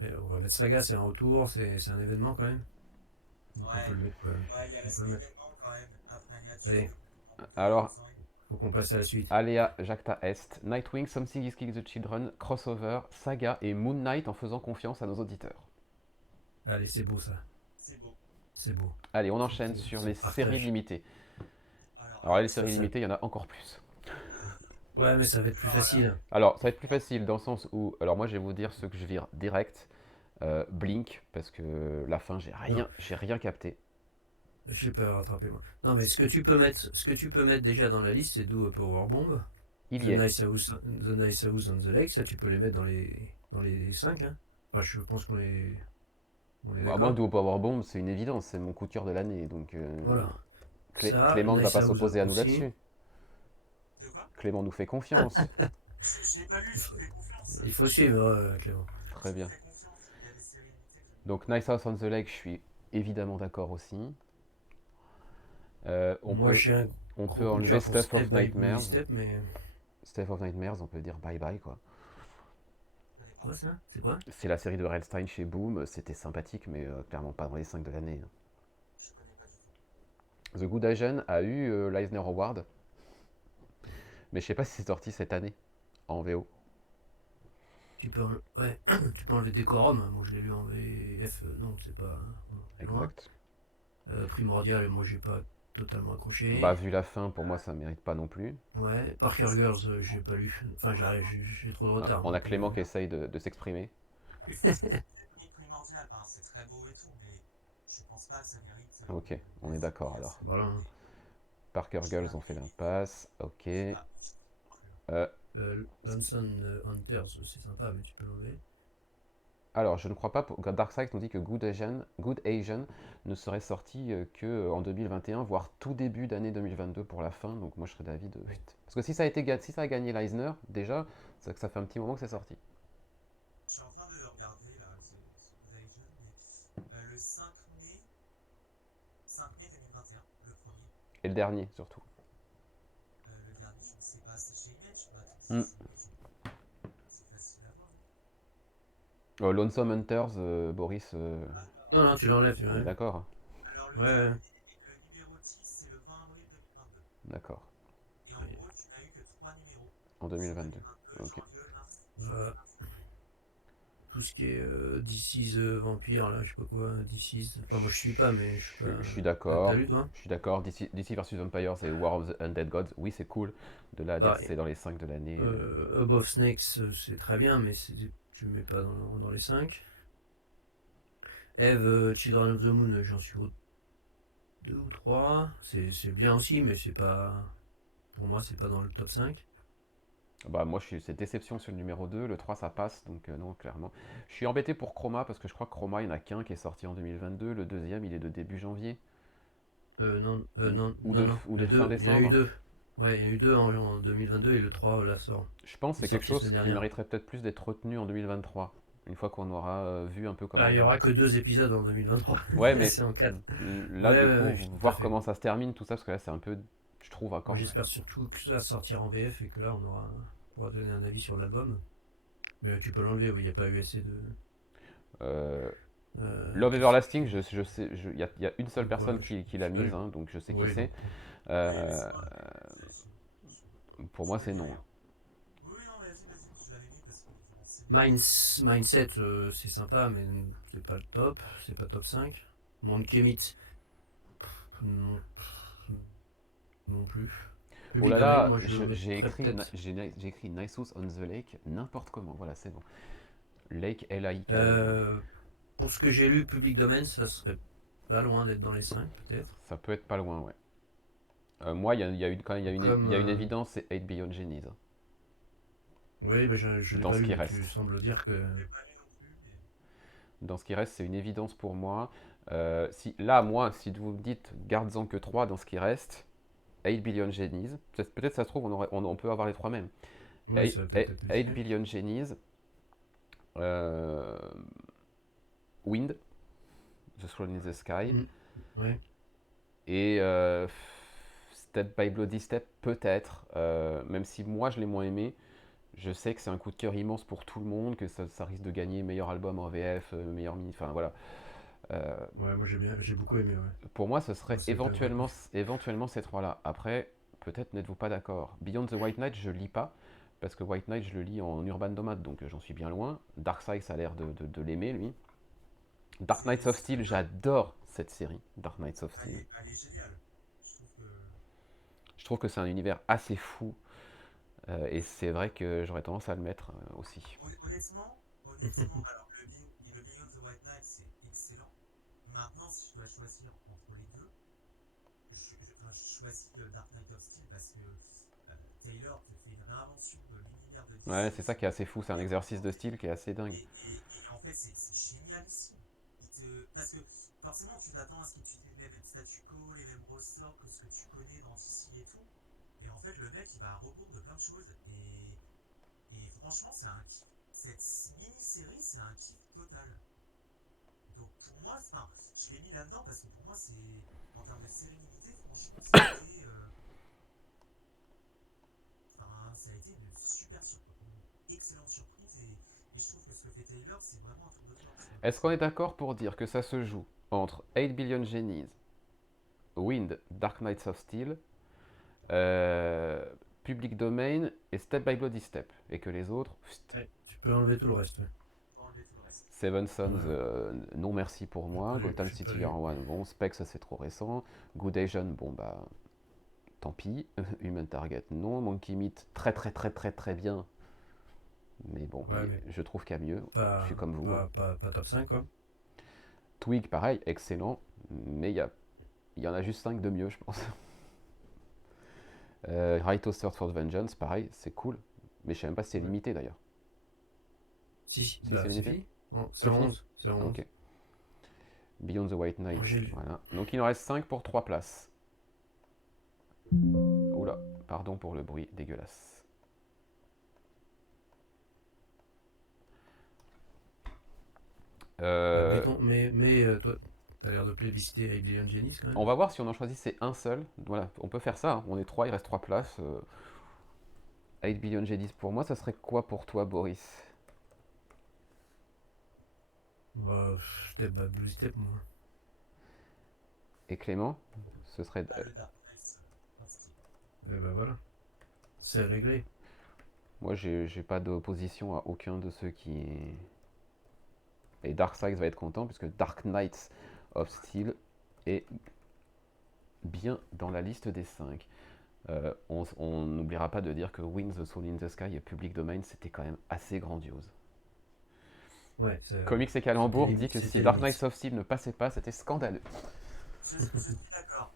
Mais on va mettre Saga, c'est un retour, c'est un événement quand même. Donc on peut Ouais, le mettre. ouais, il y a On peut l'aspect le mettre. événement quand même. Après Nature, Allez, on peut Alors, nous en faut qu'on passe à la suite. Alea Jacta Est, Nightwing, Something is Killing the Children, Crossover, Saga et Moon Knight en faisant confiance à nos auditeurs. Allez, c'est beau ça. C'est beau. Allez, on enchaîne C'est sur c'est les le séries partage. limitées. Alors, Alors là, les Ça, séries ça... limitées, il y en a encore plus. Ouais, mais ça va être plus alors là, facile. Alors, ça va être plus facile dans le sens où, alors moi, je vais vous dire ce que je vire direct. Blink, parce que la fin, Non, j'ai rien capté. j'ai pas rattrapé moi. Non, mais ce que tu peux mettre déjà dans la liste, c'est Do Powerbomb, Il The y est. Nice House on the Lake, ça tu peux les mettre dans les 5. Hein. Enfin, je pense qu'on est Bah, moi, d'accord. Duo Powerbomb, c'est une évidence, c'est mon coup de cœur de l'année. Donc, Voilà. Ça, Clément ne va Nice pas House s'opposer à nous aussi. là-dessus. de quoi? Clément nous fait confiance. Je l'ai pas lu, Il je faut, vous fais confiance. il faut suivre, Clément. Très Je vous bien. fais confiance. Il y a des séries limitées que j'aime Donc, Nice House on the Lake, je suis évidemment d'accord aussi. On Moi, peut, j'ai un on gros peut coup de enlever cœur pour Stuff of Step by Movie Nightmares. Step, mais. Stuff of Nightmares, on peut dire bye bye quoi. je connais pas. Quoi ça? C'est quoi? C'est la série de Railstein chez Boom, c'était sympathique, mais clairement pas dans les 5 de l'année. Je connais pas du tout. The Good Asian a eu l'Eisner Award, mais je sais pas si c'est sorti cette année en VO. Ouais, tu peux enlever Décorum. Moi, je l'ai lu en VF. Non, c'est pas. C'est loin. Exact. Primordial, moi, j'ai pas totalement Bah, accroché. vu la fin, pour moi, ça mérite pas non plus. Ouais, Parker Girls, j'ai pas lu. Enfin, j'ai trop de Ah, retard. on a Donc, Clément qui essaye de s'exprimer. C'est primordial, hein, c'est très beau et tout, mais je pense pas que ça mérite. Ok, on est d'accord alors. voilà. Parker Girls, on fait l'impasse. Ok. Ah, Lonesome Hunters, c'est sympa, mais tu peux l'enlever. Alors, je ne crois pas. Darkseid nous dit que Good Asian ne serait sorti que en 2021, voire tout début d'année 2022 pour la fin. Donc, moi, je serais d'avis de. Parce que si ça a gagné l'Eisner, déjà, c'est que ça fait un petit moment que c'est sorti. je suis en train de regarder là, vous avez jeune, mais le 5 mai 2021, le premier. Et le dernier, surtout. Le dernier, je ne sais pas, c'est chez Image. Bah, attends, Mm. c'est facile à voir. Lonesome Hunters, Boris, Non, non, tu l'enlèves, tu on est l'enlèves. d'accord. Alors, Ouais, ouais. le numéro 10, c'est le 20 avril 2022. D'accord. Et en gros, tu n'as eu que 3 numéros. En 2022. Ok. Janvier, mars, Voilà. mars. tout ce qui est DC's Vampire, là, je sais pas quoi, DC's. Enfin, moi je suis pas, mais je suis pas. Je suis T'as d'accord. lu toi? Je suis d'accord. DC vs Vampires et War of the Undead Gods, oui, c'est cool. De là à dire que Pareil. c'est dans les 5 de l'année. Above Snakes, c'est très bien, mais tu le mets pas dans les 5. Eve, Children of the Moon, j'en suis au 2 ou 3. C'est bien aussi, mais c'est pas. Pour moi, c'est pas dans le top 5. Bah, moi, c'est déception sur le numéro 2. Le 3 ça passe, donc non, clairement. Je suis embêté pour Chroma parce que je crois que Chroma, il n'y en a qu'un qui est sorti en 2022. Le deuxième, il est de début janvier. Non, Ou, non, ou non, de, non. ou de Le fin 2, il y en a eu décembre. 2. Ouais, il y en a eu 2 en 2022 et le 3 là sort. Je pense que Il est c'est quelque sorti la chose semaine qui dernière. mériterait peut-être plus d'être retenu en 2023. Une fois qu'on aura vu un peu Là, comment. il y aura que 2 épisodes en 2023. Ouais, mais C'est en 4. là, Ouais, du ouais, coup, ouais, je suis tout à voir fait. comment ça se termine, tout ça, parce que là, c'est un peu, je trouve Moi, encore. j'espère surtout que ça sortira en VF et que là, on pourra donner un avis sur l'album. Mais tu peux l'enlever, oui, il n'y a pas eu assez de. Euh, Love Qu'est-ce Everlasting, que. je sais, il y a une seule De quoi personne qui l'a j'ai pas mise, lu. hein, donc je sais qui Oui, c'est. donc. Oui, mais Euh, c'est moi, pour je moi, me c'est dis non. rien. Oui, oui, non, vas-y, je l'avais mis parce que bon, c'est bien. Mindset, c'est sympa, mais c'est pas le top. C'est pas top 5. Monkey Meat, non, non plus. Oh Public là Domain, là, moi je le j'ai mettrais écrit, peut-être. j'ai écrit Nisus on the Lake, n'importe comment, voilà, c'est bon. Lake, L-A-I-K-E. Euh, pour ce que j'ai lu, Public Domain, ça serait pas loin d'être dans les 5, peut-être. Ça peut être pas loin, ouais. Moi, il y a quand même, il Comme. y a une évidence, c'est 8 Billion Genies, hein, Oui, mais je l'ai dans pas ce lu, qui mais tu reste. sembles dire que. Je l'ai pas lu non plus, mais Dans ce qui reste, c'est une évidence pour moi. Si, là, moi, si vous me dites, garde-en que 3 dans ce qui reste, 8 Billion Genies, peut-être ça se trouve, on peut avoir les 3 mêmes. Oui, 8, ça va peut-être être 8 possible. Billion Genies, euh, Wind, The Throne in the Sky, Mm. Ouais. et Step by Bloody Step, peut-être, même si moi je l'ai moins aimé, je sais que c'est un coup de cœur immense pour tout le monde, que ça risque de gagner meilleur album en VF, meilleur mini, enfin voilà. Euh, Ouais, moi j'ai beaucoup aimé, ouais. pour moi, ce serait Moi, ça a été un gros coup. éventuellement ces trois-là. Après, peut-être n'êtes-vous pas d'accord. Beyond the White Knight, je lis pas, parce que White Knight, je le lis en Urban Nomad, donc j'en suis bien loin. Darkseid, ça a l'air de l'aimer, lui. Dark Knights of c'est très Steel, bien. j'adore cette série, Dark Knights of Steel. Elle est géniale. Je trouve que. Je trouve que c'est un univers assez fou, et c'est vrai que j'aurais tendance à le mettre aussi. Honnêtement, alors le Beyond the White Knight, c'est excellent. Maintenant, si je dois choisir entre les deux, je choisis Dark Knight of Steel parce que Taylor te fait une réinvention de l'univers de Ouais, DC, c'est ça qui est assez fou, c'est un exercice de style qui est assez dingue. et en fait, c'est génialissime. Parce que forcément, tu t'attends à ce qu'il utilise les mêmes statu quo, les mêmes ressorts que ce que tu connais dans DC et tout. Et en fait, le mec, il va à rebours de plein de choses. Et franchement, c'est un kiff. Cette mini-série, c'est un kiff total. Donc pour moi, je l'ai mis là-dedans parce que pour moi, c'est en termes de sérénité, franchement, ça a été une super surprise, une excellente surprise. Et je trouve que ce que fait Taylor, c'est vraiment un tour de force, quoi. Est-ce qu'on est d'accord pour dire que ça se joue entre 8 Billion Genies, Wind, Dark Knights of Steel, euh, Public Domain et Step by Bloody Step, et que les autres, Ouais, tu peux enlever tout le reste, ouais. Faut enlever tout le reste. Seven Sons, Ouais. non merci pour moi, Gotham J'ai pas City lu. Year One, bon, Specs c'est trop récent, Good Asian, bon bah tant pis, Human Target non, Monkey Meat très très très très très bien, mais bon, Ouais, mais je trouve qu'il y a mieux, je pas, suis comme vous, hein. pas top 5, quoi. Twig pareil, excellent, mais il y en a juste 5 de mieux je pense. Right to Search for Vengeance, pareil, c'est cool, mais je sais même pas si c'est Ouais. limité d'ailleurs. Si, Si bah c'est c'est limité. fini. Non, c'est C'est en fini. 11. C'est en 11. Ok. Beyond the White Moi, Knight, j'ai lu. voilà. Donc il en reste 5 pour 3 places. Oula, pardon pour le bruit dégueulasse. Euh, Toi, t'as l'air de plébisciter Alien Genesis quand on même. va voir si on en choisissait un seul. Voilà, on peut faire ça, hein. On est 3, il reste 3 places. 8 Billion G10 pour moi, ça serait quoi pour toi, Boris? Bah, Step by Blue Step, moi. Et Clément? Ce serait. Bah, le Dark Knight, Et bah voilà. C'est réglé. Moi, j'ai pas d'opposition à aucun de ceux qui. Et Darkseid va être content puisque Dark Knights of Steel est bien dans la liste des 5. On n'oubliera pas de dire que Wings the Soul in the Sky et Public Domain, c'était quand même assez grandiose. Ouais, Comics et Calembour dit que si c'était Dark limite. Knights of Steel ne passait pas, c'était scandaleux. Je suis d'accord.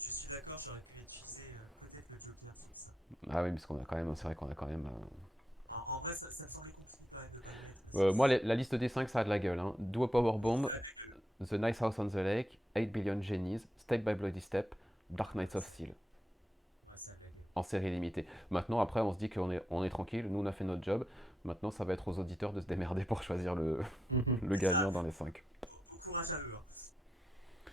Je suis d'accord, j'aurais pu utiliser peut-être le Joker sur ça. Ah oui, parce qu'on a quand même, c'est vrai qu'on a quand même. En vrai, ça me semblait compliqué quand même de pas le mettre. Parce que Moi, la liste des 5, ça a de la gueule. Hein. Duo Power Bomb, ça- The Nice House on the Lake, 8 Billion Genies, Step by Bloody Step, Dark Knights of Steel, ouais, ça a de la gueule. en série limitée. Maintenant, après, on se dit on est tranquille, nous on a fait notre job. Maintenant, ça va être aux auditeurs de se démerder pour choisir le gagnant dans les 5. Bon courage à eux. Hein.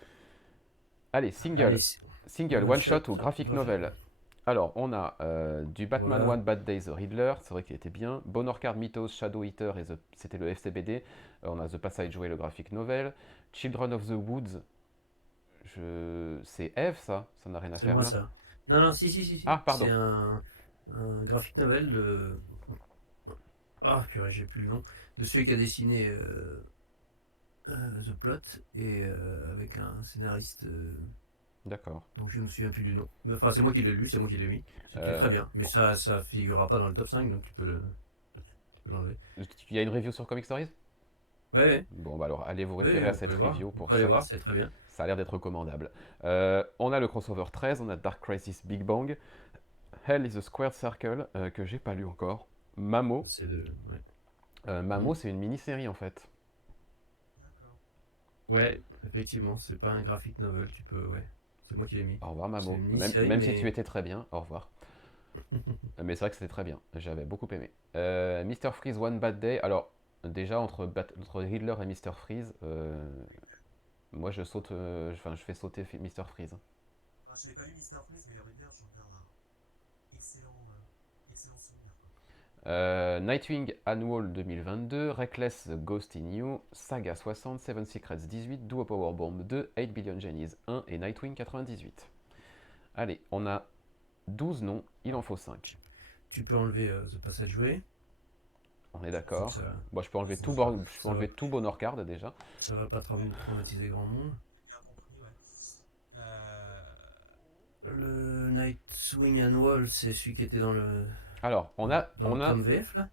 Allez, single. Allez, Single, one shot ou graphic on va novel. faire- Alors, on a du Batman Voilà. One Bad Day, The Riddler, c'est vrai qu'il était bien. Bonor Card Mythos, Shadow Eater, c'était le FCBD. On a The Passageway, le graphic novel. Children of the Woods, c'est Eve, ça n'a rien à C'est faire moi là. ça. Non, non, si. Ah, pardon. C'est un graphic novel de. Ah, purée, j'ai plus le nom. De celui qui a dessiné The Plot et avec un scénariste D'accord. dont je ne me souviens plus du nom. Mais, enfin, c'est moi qui l'ai lu, c'est moi qui l'ai mis. C'était Euh, très bien. Mais ça figurera pas dans le top 5, donc tu peux l'enlever. Il y a une review sur Comic Stories? Ouais. Bon, bah alors, allez vous Ouais, référer on à peut cette aller voir. review On pour peut aller chaque. voir, c'est très bien. Ça a l'air d'être recommandable. On a le crossover 13, on a Dark Crisis Big Bang, Hell is a Squared Circle, que j'ai pas lu encore. Mamo. C'est de. Ouais. Mamo, c'est une mini-série en fait. D'accord. Ouais, effectivement, c'est pas un graphic novel, tu peux. Ouais. C'est moi qui l'ai mis. Au revoir C'est Mamo. une Même, mini-série, même si mais- tu étais très bien, au revoir. Mais c'est vrai que c'était très bien, j'avais beaucoup aimé. Mr. Freeze One Bad Day, alors déjà entre Riddler et Mr. Freeze, moi je saute, je fais sauter Mr. Freeze. Enfin, je n'ai pas lu Mister Freeze, mais le Riddler, j'en garde un excellent souvenir. Quoi. Nightwing Annual 2022, Reckless The Ghost in You, Saga 60, Seven Secrets 18, Duo Power Bomb 2, 8 Billion Genies 1 et Nightwing 98. Allez, on a 12 noms, il en faut 5. Tu peux enlever The Passageway. On est d'accord. Ça, Bon, je peux enlever Ça tout, va. je peux enlever tout Bonor Card déjà. ça va pas traumatiser grand monde. Bien compris, ouais. Le Nightwing Annual, c'est celui qui était dans le Alors, dans le tome VF là.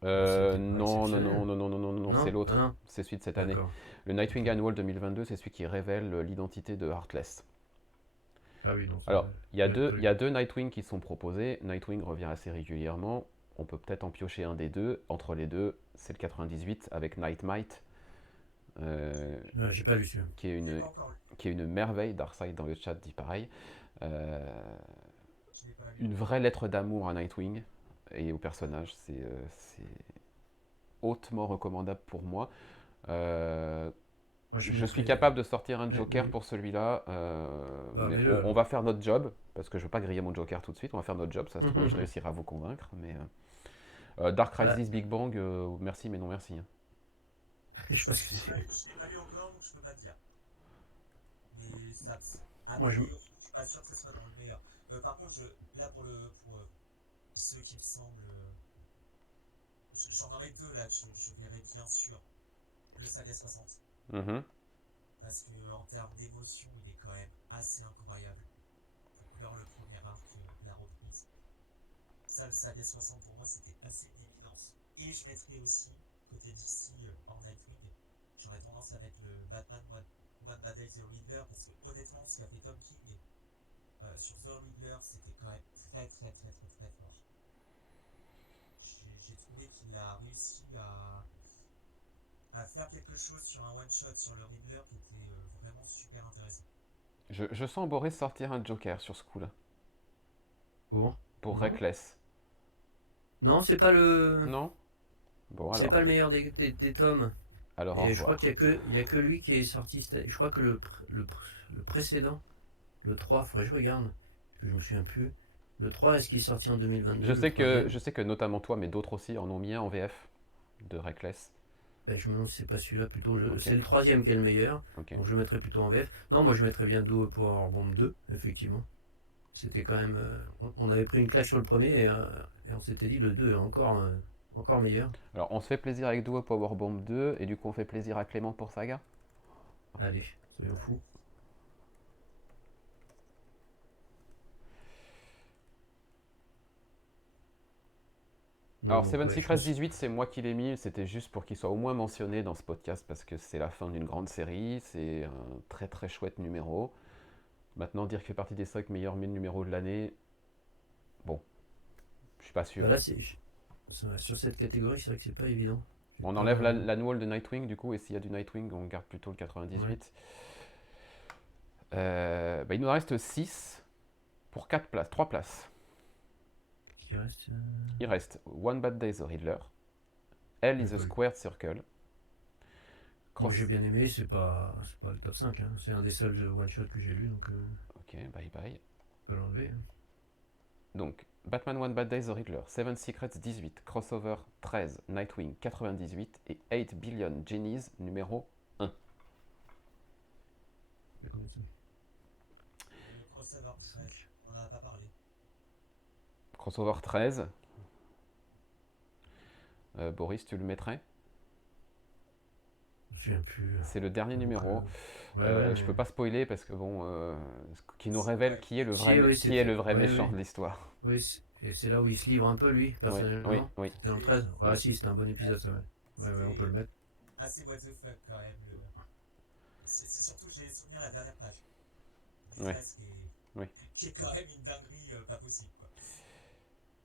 C'était pas non, exceptionnel. non, c'est l'autre. Ah non. C'est celui de cette année. D'accord. Le Nightwing Annual 2022, c'est celui qui révèle l'identité de Heartless. Ah oui, donc ça Alors, va. il y a Ouais, il y a deux Nightwing qui sont proposés. Nightwing revient assez régulièrement. On peut peut-être en piocher un des deux. Entre les deux, c'est le 98 avec Nightmite, J'ai pas lu celui-là. qui est Je l'ai une, pas encore lu. qui est une merveille. Darkseid dans le chat dit pareil. Je l'ai pas lu. Une vraie lettre d'amour à Nightwing et au personnage. C'est hautement recommandable pour moi. Moi, Je mettrais- suis capable de sortir un mais- Joker mais- pour celui-là, Bah, mais mets-le, on alors. va faire notre job, parce que je veux pas griller mon Joker tout de suite, on va faire notre job, ça se trouve, je réussirai à vous convaincre, mais... Dark Crisis Big Bang, merci, mais non merci. Hein. Je pense que Je c'est. l'ai pas lu encore, donc je peux pas te dire. Mais ça. Moi, je- Je suis pas sûr que ce soit dans le meilleur. Par contre, là pour ceux qui me semblent. J'en aurai deux là, je verrai bien sûr le Saga 60. Mhm. Parce que en termes d'émotion, il est quand même assez incroyable. Pour clore le premier arc, la reprise. Ça, le Saga 60 pour moi, c'était assez une évidence. Et je mettrais aussi, côté DC, en Nightwing, j'aurais tendance à mettre le Batman One Bad Day The Riddler, parce que honnêtement, ce qu'a fait Tom King sur The Riddler, c'était quand même très fort. J'ai trouvé qu'il a réussi à faire quelque chose sur un one-shot sur le Riddler qui était vraiment super intéressant. Je sens Boris sortir un Joker sur ce coup-là, Bon. pour Non. Reckless. Non, c'est pas le. Non? Bon, C'est alors, pas le meilleur des tomes. alors au Et je crois revoir. qu'il y a que lui qui est sorti. Je crois que le précédent, le 3, faudrait que je regarde. Parce que je me souviens plus. Le 3, est-ce qu'il est sorti en 2022? Je sais que notamment toi, mais d'autres aussi, en ont mis un en VF de Reckless. Ben, je me demande si c'est pas celui-là plutôt. Ok. C'est le troisième qui est le meilleur. Ok. Donc je le mettrais plutôt en VF. Non, moi je mettrais bien Duo Power Bomb 2, effectivement. C'était quand même. On avait pris une claque sur le premier et on s'était dit le 2 est encore encore meilleur. Alors, on se fait plaisir avec Duo Powerbomb 2, et du coup, on fait plaisir à Clément pour Saga. Allez, soyons fous. Non, Alors, donc, Seven ouais, je Secrets me suis- 18, c'est moi qui l'ai mis, c'était juste pour qu'il soit au moins mentionné dans ce podcast, parce que c'est la fin d'une grande série, c'est un très très chouette numéro. Maintenant, dire qu'il fait partie des 5 meilleurs numéros de l'année, bon, je suis pas sûr. Bah là, sur cette catégorie, c'est vrai que c'est pas évident. J'ai On pas- enlève l'annual de Nightwing, du coup, et s'il y a du Nightwing, on garde plutôt le 98. Ouais. Il nous en reste 6 pour 4 places, 3 places. Qui reste Il reste One Bad Day The Riddler, Hell is j'ai a pas lu. Squared Circle, Moi, Cross... j'ai bien aimé, c'est pas le top 5, hein. C'est un des seuls one-shot que j'ai lu, donc Ok, bye bye. on peut l'enlever, hein. Donc, Batman One Bad Day The Riddler, Seven Secrets 18, Crossover 13, Nightwing 98 et 8 Billion Genies numéro 1. Mais combien de temps Le crossover 13, on n'en a pas parlé. Crossover 13. Boris, tu le mettrais? Je me souviens plus. C'est le dernier Donc, numéro. ouais, Je mais- peux pas spoiler parce que bon, qui nous révèle qui est le vrai, Si, oui, qui est le c'était- vrai ouais, méchant oui. de l'histoire. Oui, et c'est là où il se livre un peu, lui, Oui, personnellement. oui. C'était dans le 13. Ouais, Ouais. si, c'était un bon épisode, ça, ouais. Ouais, on peut le mettre. Assez what the fuck quand même. C'est surtout, j'ai souvenir la dernière page. La Ouais. 13 Oui. qui est quand même une dinguerie pas possible. Quoi.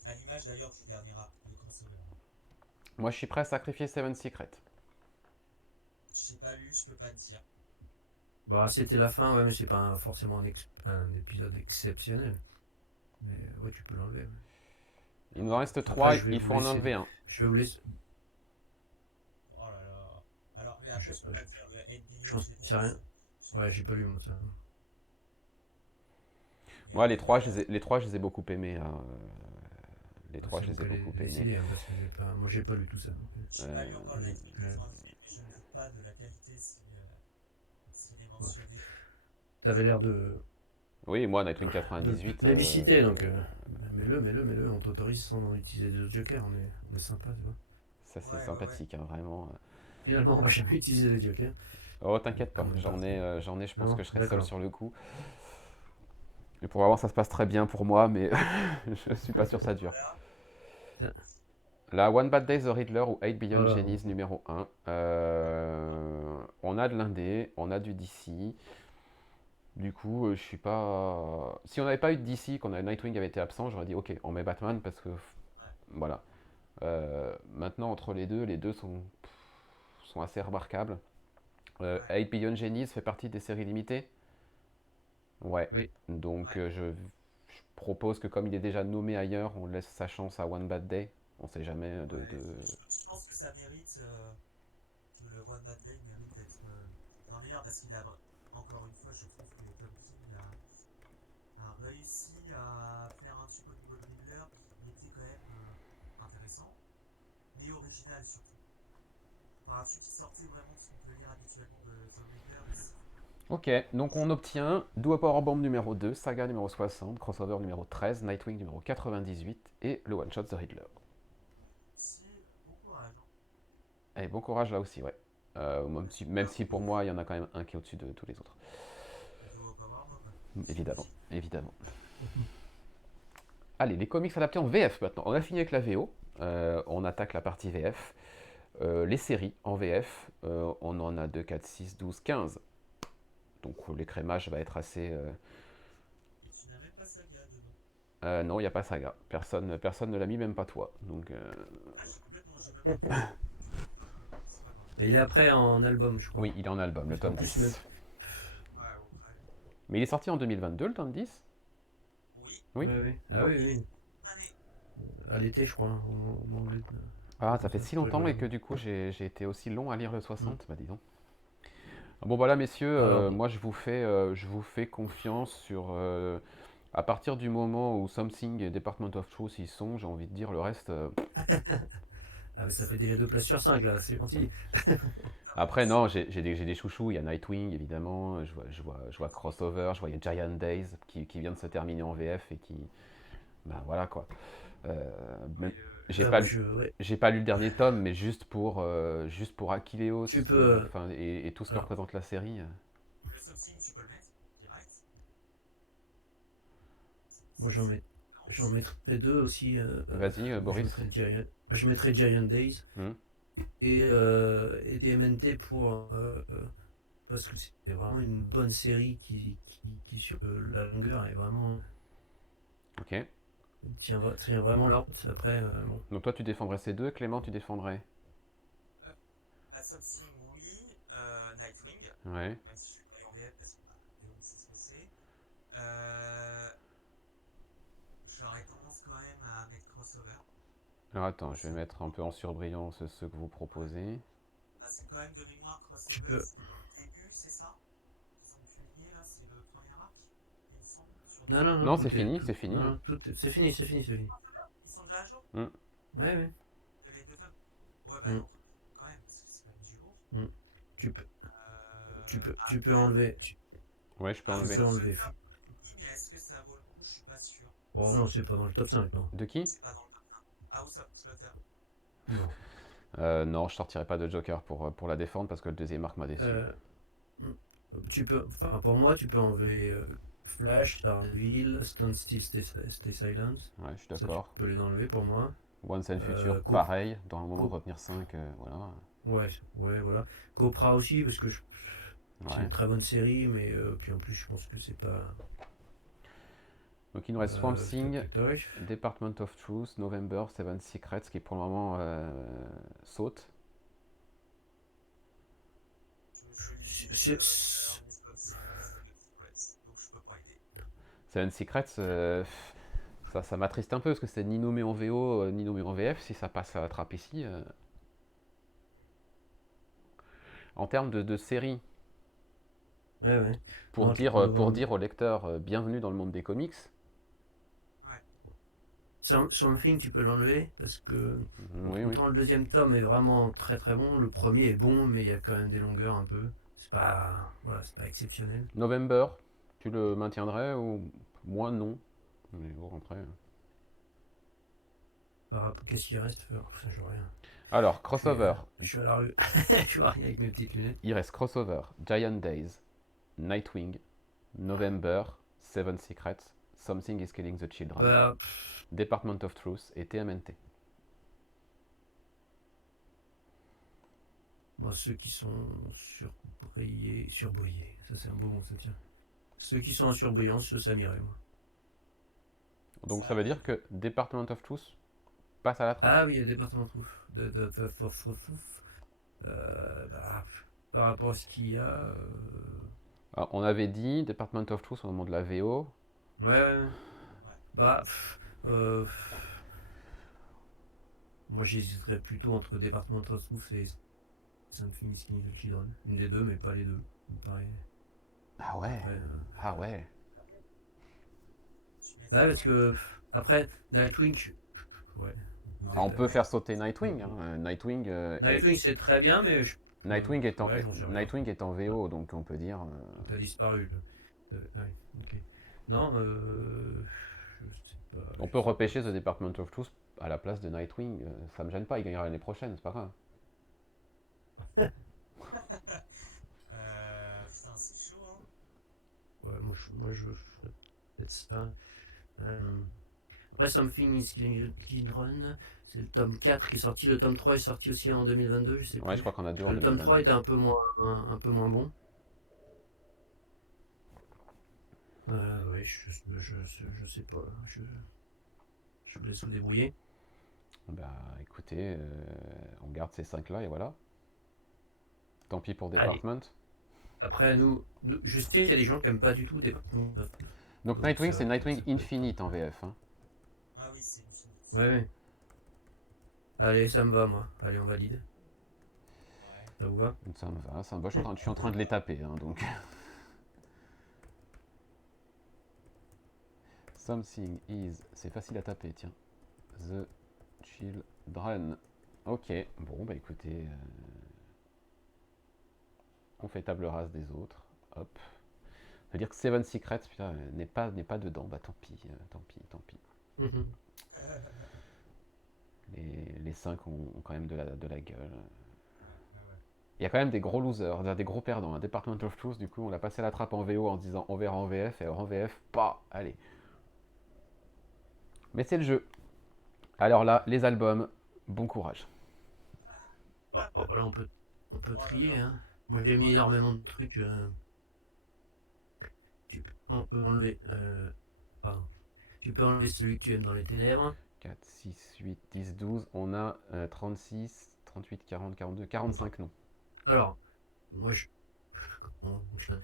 À l'image d'ailleurs du dernier arc de crossover. Moi, je suis prêt à sacrifier Seven Secrets. J'ai pas lu, je peux pas te dire. Bah, c'était la fin, ouais, mais c'est pas forcément un épisode exceptionnel. Mais ouais, tu peux l'enlever. Ouais. Il nous en reste Après, 3, je vais il vous faut en laisser- enlever un. Je vais vous laisser. Oh là là. Alors, mais après, je peux pas te dire de 8 J'en sais rien. Ouais, j'ai pas lu, moi, ça. Moi, les 3, je les ai beaucoup aimés. Hein. Les 3, C'est je les ai vous beaucoup décider, aimés. hein, parce que moi, j'ai pas lu tout ça. J'ai pas lu encore le Night euh, 98, mais je ne doute pas de la qualité s'il est mentionné. T'avais l'air de Oui, moi, Nightwing 98. plébisciter, donc mets-le, on t'autorise sans utiliser de Joker, on est sympa, tu vois. Ça, c'est Ouais, sympathique, hein, vraiment. Finalement, on va jamais utiliser les Jokers. Oh, t'inquiète pas, Quand même j'en ai, je pense Non, que je serai seul d'accord. sur le coup. Et pour avoir, ça se passe très bien pour moi, mais je suis pas sûr que ça dure. Voilà. La One Bad Day The Riddler ou 8 Billion Voilà. Genies numéro 1. On a de l'indé, on a du DC. Du coup, je suis pas. Si on n'avait pas eu de DC, quand Nightwing avait été absent, j'aurais dit ok, on met Batman parce que. Voilà. Maintenant, entre les deux sont assez remarquables. 8 Billion Genies fait partie des séries limitées. Ouais. Oui. Donc, Ouais. je propose que comme il est déjà nommé ailleurs, on laisse sa chance à One Bad Day. On sait jamais de. Ouais, je pense que ça mérite, que le One Bad Day mérite d'être dans le meilleur parce qu'il a, encore une fois, je trouve que Tom King a réussi à faire un truc au niveau de Riddler qui était quand même intéressant, mais original surtout. Enfin, un truc qui sortait vraiment de ce qu'on peut lire habituellement de The Riddler. Ok, donc on obtient Duo Powerbomb numéro 2, Saga numéro 60, Crossover numéro 13, Nightwing numéro 98 et le One Shot The Riddler. Si, bon courage. Et bon courage là aussi, ouais. Même si pour moi, il y en a quand même un qui est au-dessus de tous les autres. Duo Powerbomb. Évidemment, évidemment. Allez, les comics adaptés en VF maintenant. On a fini avec la VO. On attaque la partie VF. Les séries en VF, on en a 2, 4, 6, 12, 15. Donc l'écrémage va être assez... Et tu n'as même pas Saga dedans. non, il n'y a pas Saga. Personne ne l'a mis, même pas toi. Donc, Ah, j'ai même pas. C'est pas grave. Mais il est après en album, je crois. oui, il est en album, le Parce qu'en tome plus, 10. même- Ouais, ouais. Mais il est sorti en 2022, le tome 10. Oui. Oui. Oui. Ah oui, oui. Allez. À l'été, je crois, au moment de- Ah, ça fait si longtemps et que du coup j'ai été aussi long à lire le 60, bah dis donc. Bon voilà messieurs, Alors. moi je vous fais confiance sur... à partir du moment où Something et Department of Truth y sont, j'ai envie de dire le reste... Ah, mais ça fait déjà 2 places sur 5 là, c'est gentil. Après non, j'ai des chouchous, il y a Nightwing évidemment, je vois Crossover, je vois il y a Giant Days qui vient de se terminer en VF et qui... Bah voilà quoi. Même- Et j'ai Ah, pas moi, lu, ouais. j'ai pas lu le dernier tome, mais juste pour Achilleos, Tu peux. enfin, et tout ce que Alors, représente la série. le Something, tu peux le mettre direct. moi, j'en mettrais deux aussi. Vas-y, Moi, je Boris. mettrais Giant, moi, je mettrais Giant Days Hmm. et DMNT parce que c'est vraiment une bonne série qui sur la longueur est vraiment Ok. tient vraiment la route. Après, bon. Donc toi, tu défendrais ces deux, Clément, tu défendrais. Pas Something, oui. Nightwing, Ouais. même si je suis pas en VF parce que Léon sait ce que c'est. Euh, J'aurais tendance quand même à mettre Crossover. Alors attends, je vais Ça, mettre un peu en surbrillance ceux que vous proposez. c'est quand même de mémoire Tu Crossover, peux. c'était le début, c'est ça? Ils ont publié là, c'est le premier arc, il me semble, sur Non, Nightwing. non, non, Non, c'est fini, c'est fini. non, Hein. non, c'est fini, c'est fini, c'est fini. Ils sont déjà à jour? Hmm. Ouais, ouais. Il y avait deux tomes. Ouais, bah Mm, non, quand même, parce que c'est pas du lourd. mm. Tu peux, tu peux Après, enlever. Ouais, je peux House Tu enlever. peux of the enlever. Dead, mais est-ce que ça vaut le coup? Je suis pas sûr. Oh non, c'est pas dans le top 5, non. De qui? C'est pas dans le top 1. House of Slaughter. Non. Non, je sortirai pas de Joker pour la défendre parce que le deuxième arc m'a déçu. Mm. Tu peux, enfin, pour moi, tu peux enlever Flash, Daredevil, Stone Still, Stay Silent. Ouais, je suis Ça, tu d'accord. peux les enlever pour moi. Once and Future, Go, pareil. Dans le moment de Go, retenir 5, voilà. ouais, ouais, voilà. Gopra aussi, parce que c'est Ouais. une très bonne série, mais puis en plus, je pense que c'est pas. Donc il nous reste Swamp Thing, Toc, toc, toc. Department of Truth, November, Seven Secrets, qui pour le moment saute. Je lis C'est- Ernest Close Secrets, donc je peux pas aider. Seven Secrets, ça m'attriste un peu parce que c'est ni nommé en VO, ni nommé en VF. Si ça passe à la trappe ici. En termes de série, Ouais, ouais. pour Non, dire, pour dire aux lecteurs bienvenue dans le monde des comics. Ouais. Something, tu peux l'enlever parce que Oui, oui. autant le deuxième tome est vraiment très très bon, le premier est bon, mais il y a quand même des longueurs un peu. C'est pas, voilà, c'est pas exceptionnel. November, tu le maintiendrais ou moi non. Mais bon, après. Qu'est-ce qu'il reste? Ça, je vois rien. Alors, crossover. Je suis à la rue. Tu vois rien avec mes petites lunettes. Il reste crossover, Giant Days, Nightwing, November, Seven Secrets, Something is Killing the Children, Bah, Department of Truth et TMNT. moi, ceux qui sont surbrillés, ça c'est un beau mot, ça tient. Ceux qui sont en surbrillance, ceux ça m'irait, moi. Donc ça veut dire que Department of Truth passe à la trappe. Ah oui, il y a le département de Trouf. Bah, par rapport à ce qu'il y a. Alors, on avait dit Department of Truth au moment de la VO. Ouais, ouais, ouais. Ouais. Bah, euh, moi j'hésiterais plutôt entre département de Trouf et Something is Killing the Children. Une des deux, mais pas les deux. Pareil. Ah ouais. Après, Ah ouais. Tu mets ouais, parce que après, Nightwing, ouais. Ah, on peut faire sauter Nightwing. Hein. Nightwing, Nightwing c'est très bien, mais Nightwing est en, ouais, j'en sais rien. Nightwing est en VO, donc on peut dire. T'as disparu. Ouais, ok. Non, je sais pas. On peut repêcher The Department of Truth à la place de Nightwing. Ça me gêne pas, il gagnera l'année prochaine, c'est pas grave. Putain, c'est chaud, hein. Ouais, moi je ferais peut-être ça. Après, Something is Killing the Children, c'est le tome 4 qui est sorti. Le tome 3 est sorti aussi en 2022, je sais Ouais, plus. je crois qu'on a deux en Le tome 3 2022. était un peu moins bon. Ouais, je sais pas. Je vous laisse vous débrouiller. Bah écoutez, on garde ces 5 là et voilà. Tant pis pour Allez. Department. Après, je sais qu'il y a des gens qui aiment pas du tout Département. Donc Nightwing, ça- c'est Nightwing ça peut- Infinite en VF. Hein. Ah oui, c'est infinite. Ouais, ouais. Allez, ça me va, moi. Allez, on valide. Ouais. Ça vous va? Ça me va, ça me va. Je suis en train de les taper, hein, donc. Something is, c'est facile à taper, tiens. The Children. Ok, bon bah écoutez, on fait table rase des autres. Hop. Ça veut dire que Seven Secrets, putain, n'est pas dedans. Bah tant pis, tant pis, tant pis. Mhm. Les 5 ont quand même de la gueule. Ouais. Il y a quand même des gros losers, des gros perdants. Un Department of Truth, du coup, on l'a passé la trappe en VO en se disant on verra en VF, et en VF, pas, allez. Mais c'est le jeu. Alors là, les albums, bon courage. Voilà, on peut Oh là là. trier, hein. Moi j'ai Oh mis là là. énormément de trucs. On peut enlever. Pardon. Tu peux enlever celui que tu aimes dans les ténèbres. 4, 6, 8, 10, 12. On a 36, 38, 40, 42, 45 noms. Alors, moi je.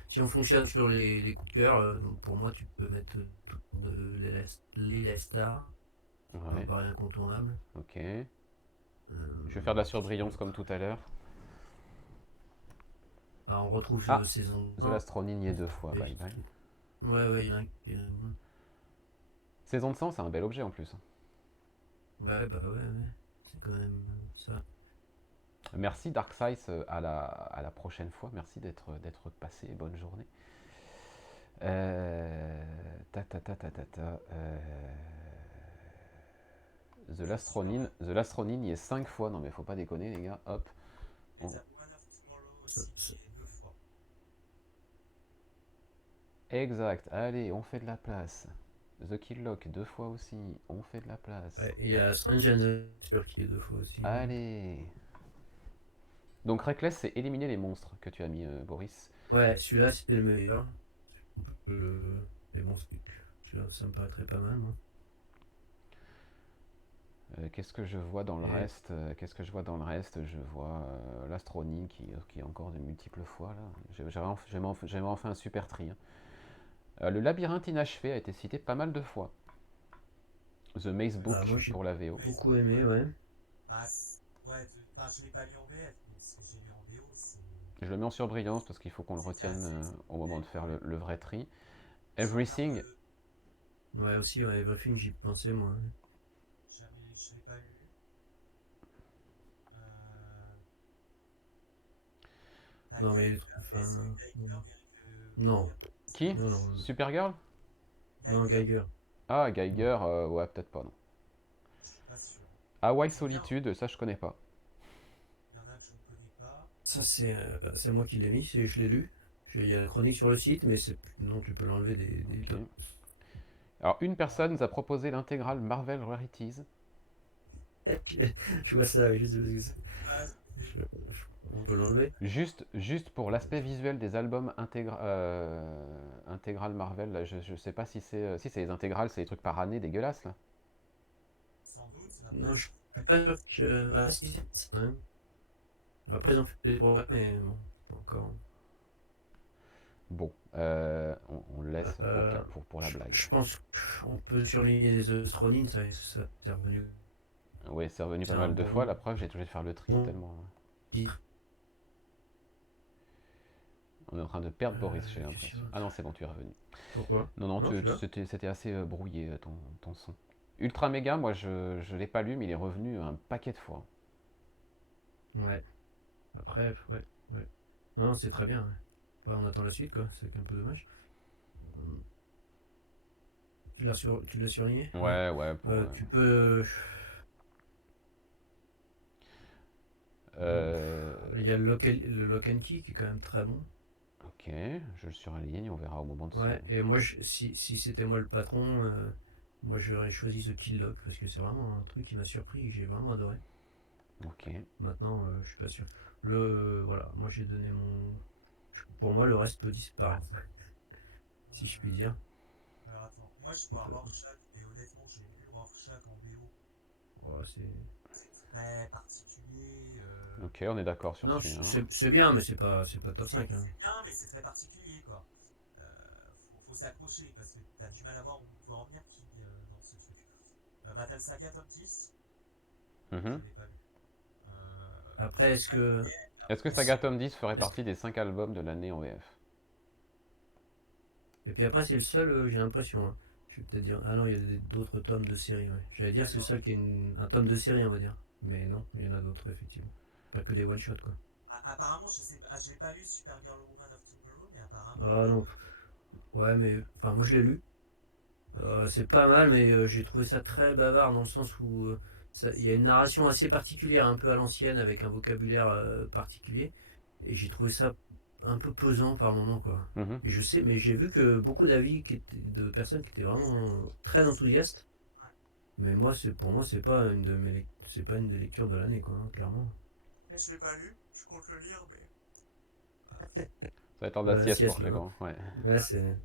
Si on fonctionne sur les coups de cœur, pour moi tu peux mettre tout de Lila Star. Ça me Ouais, paraît incontournable. ok. Euh, Je vais faire de la surbrillance comme tout à l'heure. on retrouve Ah, saison The 1. Last Ronin y est 2 fois, bye bye. Ouais, il y en a Saison de sang, c'est un bel objet en plus. Ouais, bah ouais. C'est quand même ça. Merci Darkseid, à la prochaine fois. Merci d'être passé. Bonne journée. Ta ta ta ta ta ta. The Last Ronin y est 5 fois. Non mais faut pas déconner les gars. Hop. Mais On- t'as Woman of Tomorrow aussi qui est 2 fois. Exact. Allez, on fait de la place. The Kill Lock 2 fois aussi. On fait de la place. Ouais, il y a Strange Adventure qui est 2 fois aussi. Allez. Donc Reckless, c'est éliminer les monstres que tu as mis, Boris. Ouais, celui-là c'était le meilleur. Mais bon, celui-là ça me paraîtrait pas mal, moi. Qu'est-ce que je vois dans le Et reste Qu'est-ce que je vois dans le reste? Je vois l'Astronie qui est encore de multiples fois là. J'aimerais enfin un super tri, hein. Le labyrinthe inachevé a été cité pas mal de fois. The Maze Book moi j'ai pour la VO. Ouais, beaucoup aimé, ouais. ah, ouais, enfin, je l'ai pas lu en VF, mais ce que j'ai lu en VO, c'est. Je le mets en surbrillance parce qu'il faut qu'on le retienne au moment de faire le vrai tri. C'est en termes Everything, de. Ouais, aussi, ouais, Everything, j'y pensais, moi. Je l'ai pas lu. Euh, Non, mais Est-ce que enfin. Geiger mérite le Non, meilleur qui? non, non, Supergirl? non, Geiger, Geiger. Ah, Non. Geiger, ouais, peut-être pas, non. je suis pas sûr. Hawaii J'aime bien, Solitude, ça je connais pas. il y en a que je ne connais pas. Ça, c'est moi qui l'ai mis, je l'ai lu. Il y a la chronique sur le site, mais non, tu peux l'enlever des Ok. tops. Alors, une personne nous a proposé l'intégrale Marvel Rarities. Tu vois ça, oui, juste. Ah, On peut l'enlever. Juste pour l'aspect visuel des albums intégral Marvel, là, je sais pas si c'est les intégrales, c'est les trucs par année dégueulasses là. sans doute, Non, après, je suis pas sûr que. Ah, si, c'est ça, ouais. Après, ils ont fait des progrès, mais bon, pas encore. Bon, on le laisse au cas Euh, pour la blague. je pense qu'on peut surligner les Astronines, ça c'est revenu. Oui, c'est revenu pas C'est un mal de fois. bon, La preuve, j'ai toujours de faire le tri bon tellement. titre. On est en train de perdre Boris, j'ai Qu'est-ce qu'il y l'impression. a Ah d'autre? non, c'est bon, tu es revenu. Pourquoi? Non, non, Non, je suis là. c'était assez brouillé ton son. Ultra Méga, moi je l'ai pas lu, mais il est revenu un paquet de fois. Ouais. Après, ouais. Non, c'est très bien. Ouais. Bah, on attend la suite, quoi. C'est un peu dommage. Tu l'as surligné? Ouais. Ouais, ouais, Tu peux. Il y a le Lock and Key qui est quand même très bon. ok, je le suraligne, on verra au moment de son. Ouais, et moi, si c'était moi le patron, moi j'aurais choisi ce Kill Lock parce que c'est vraiment un truc qui m'a surpris et que j'ai vraiment adoré. Ok. Maintenant, je suis pas sûr. Voilà, moi j'ai donné mon. Pour moi, le reste peut disparaître, si je puis dire. alors attends, moi je On vois peut- Rorschach, mais honnêtement, j'ai lu Rorschach en VO. voilà, C'est très particulier. Ok, on est d'accord sur Non, celui-là. c'est bien, mais c'est pas top 5. Hein. C'est bien, mais c'est très particulier, quoi. Faut s'accrocher parce que t'as du mal à voir où on peut en venir qui dans ce truc. Metal Saga top 10, je Mhm. l'ai pas lu. Après, est-ce que. Est-ce que Saga Tom 10 ferait partie des 5 albums de l'année en VF? Et puis après, c'est le seul, j'ai l'impression. Hein. Je vais peut-être dire. Ah non, il y a d'autres tomes de série. Ouais. J'allais dire c'est le seul qui est un tome de série, on va dire. Mais non, il y en a d'autres, effectivement. Pas que des one-shots, quoi. Apparemment, je sais pas, je l'ai pas lu Supergirl Woman of Tomorrow, mais apparemment. Ah non. Ouais, mais. Enfin, moi je l'ai lu. C'est pas mal, mais j'ai trouvé ça très bavard dans le sens où il y a une narration assez particulière, un peu à l'ancienne, avec un vocabulaire particulier. Et j'ai trouvé ça un peu pesant par moment, quoi. Mhm. Et je sais, mais j'ai vu que beaucoup d'avis de personnes qui étaient vraiment très enthousiastes. Ouais. Mais moi, pour moi, c'est pas c'est pas une des lectures de l'année, quoi, hein, clairement. Mais je l'ai pas lu, je compte le lire, mais Ça va être l'heure de la Bah, sieste sieste, pour les là, hein. grands. Ouais. Ouais, c'est. ouais,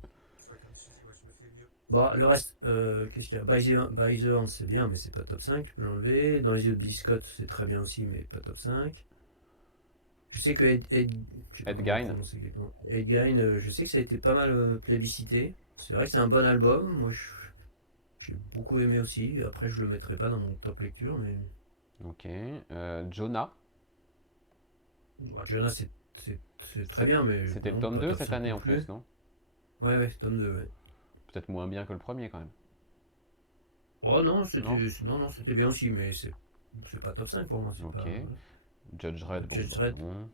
comme tu dis, ouais, je me fais mieux. Bon, le reste, qu'est-ce qu'il y a? By the Hand, c'est bien, mais c'est pas top 5, tu peux l'enlever. Dans les yeux de Biscotte, c'est très bien aussi, mais pas top 5. Je sais que je sais pas Ed comment le Gein. prononcer exactement. Ed Gein, je sais que ça a été pas mal plébiscité. C'est vrai que c'est un bon album. Moi, j'ai beaucoup aimé aussi. Après, je le mettrai pas dans mon top lecture, mais Ok. Jonah. bon, Jonas, c'est c'est très C'est- bien, mais C'était le non, tome pas 2 top cette 5 année non en plus, plus. non? Ouais, ouais, tome 2, ouais. Peut-être moins bien que le premier quand même. Oh non, Non? non, non, c'était bien aussi, mais c'est pas top 5 pour moi. C'est Ok. pas. Voilà. Judge Red, bon Judge bah Dredd, non.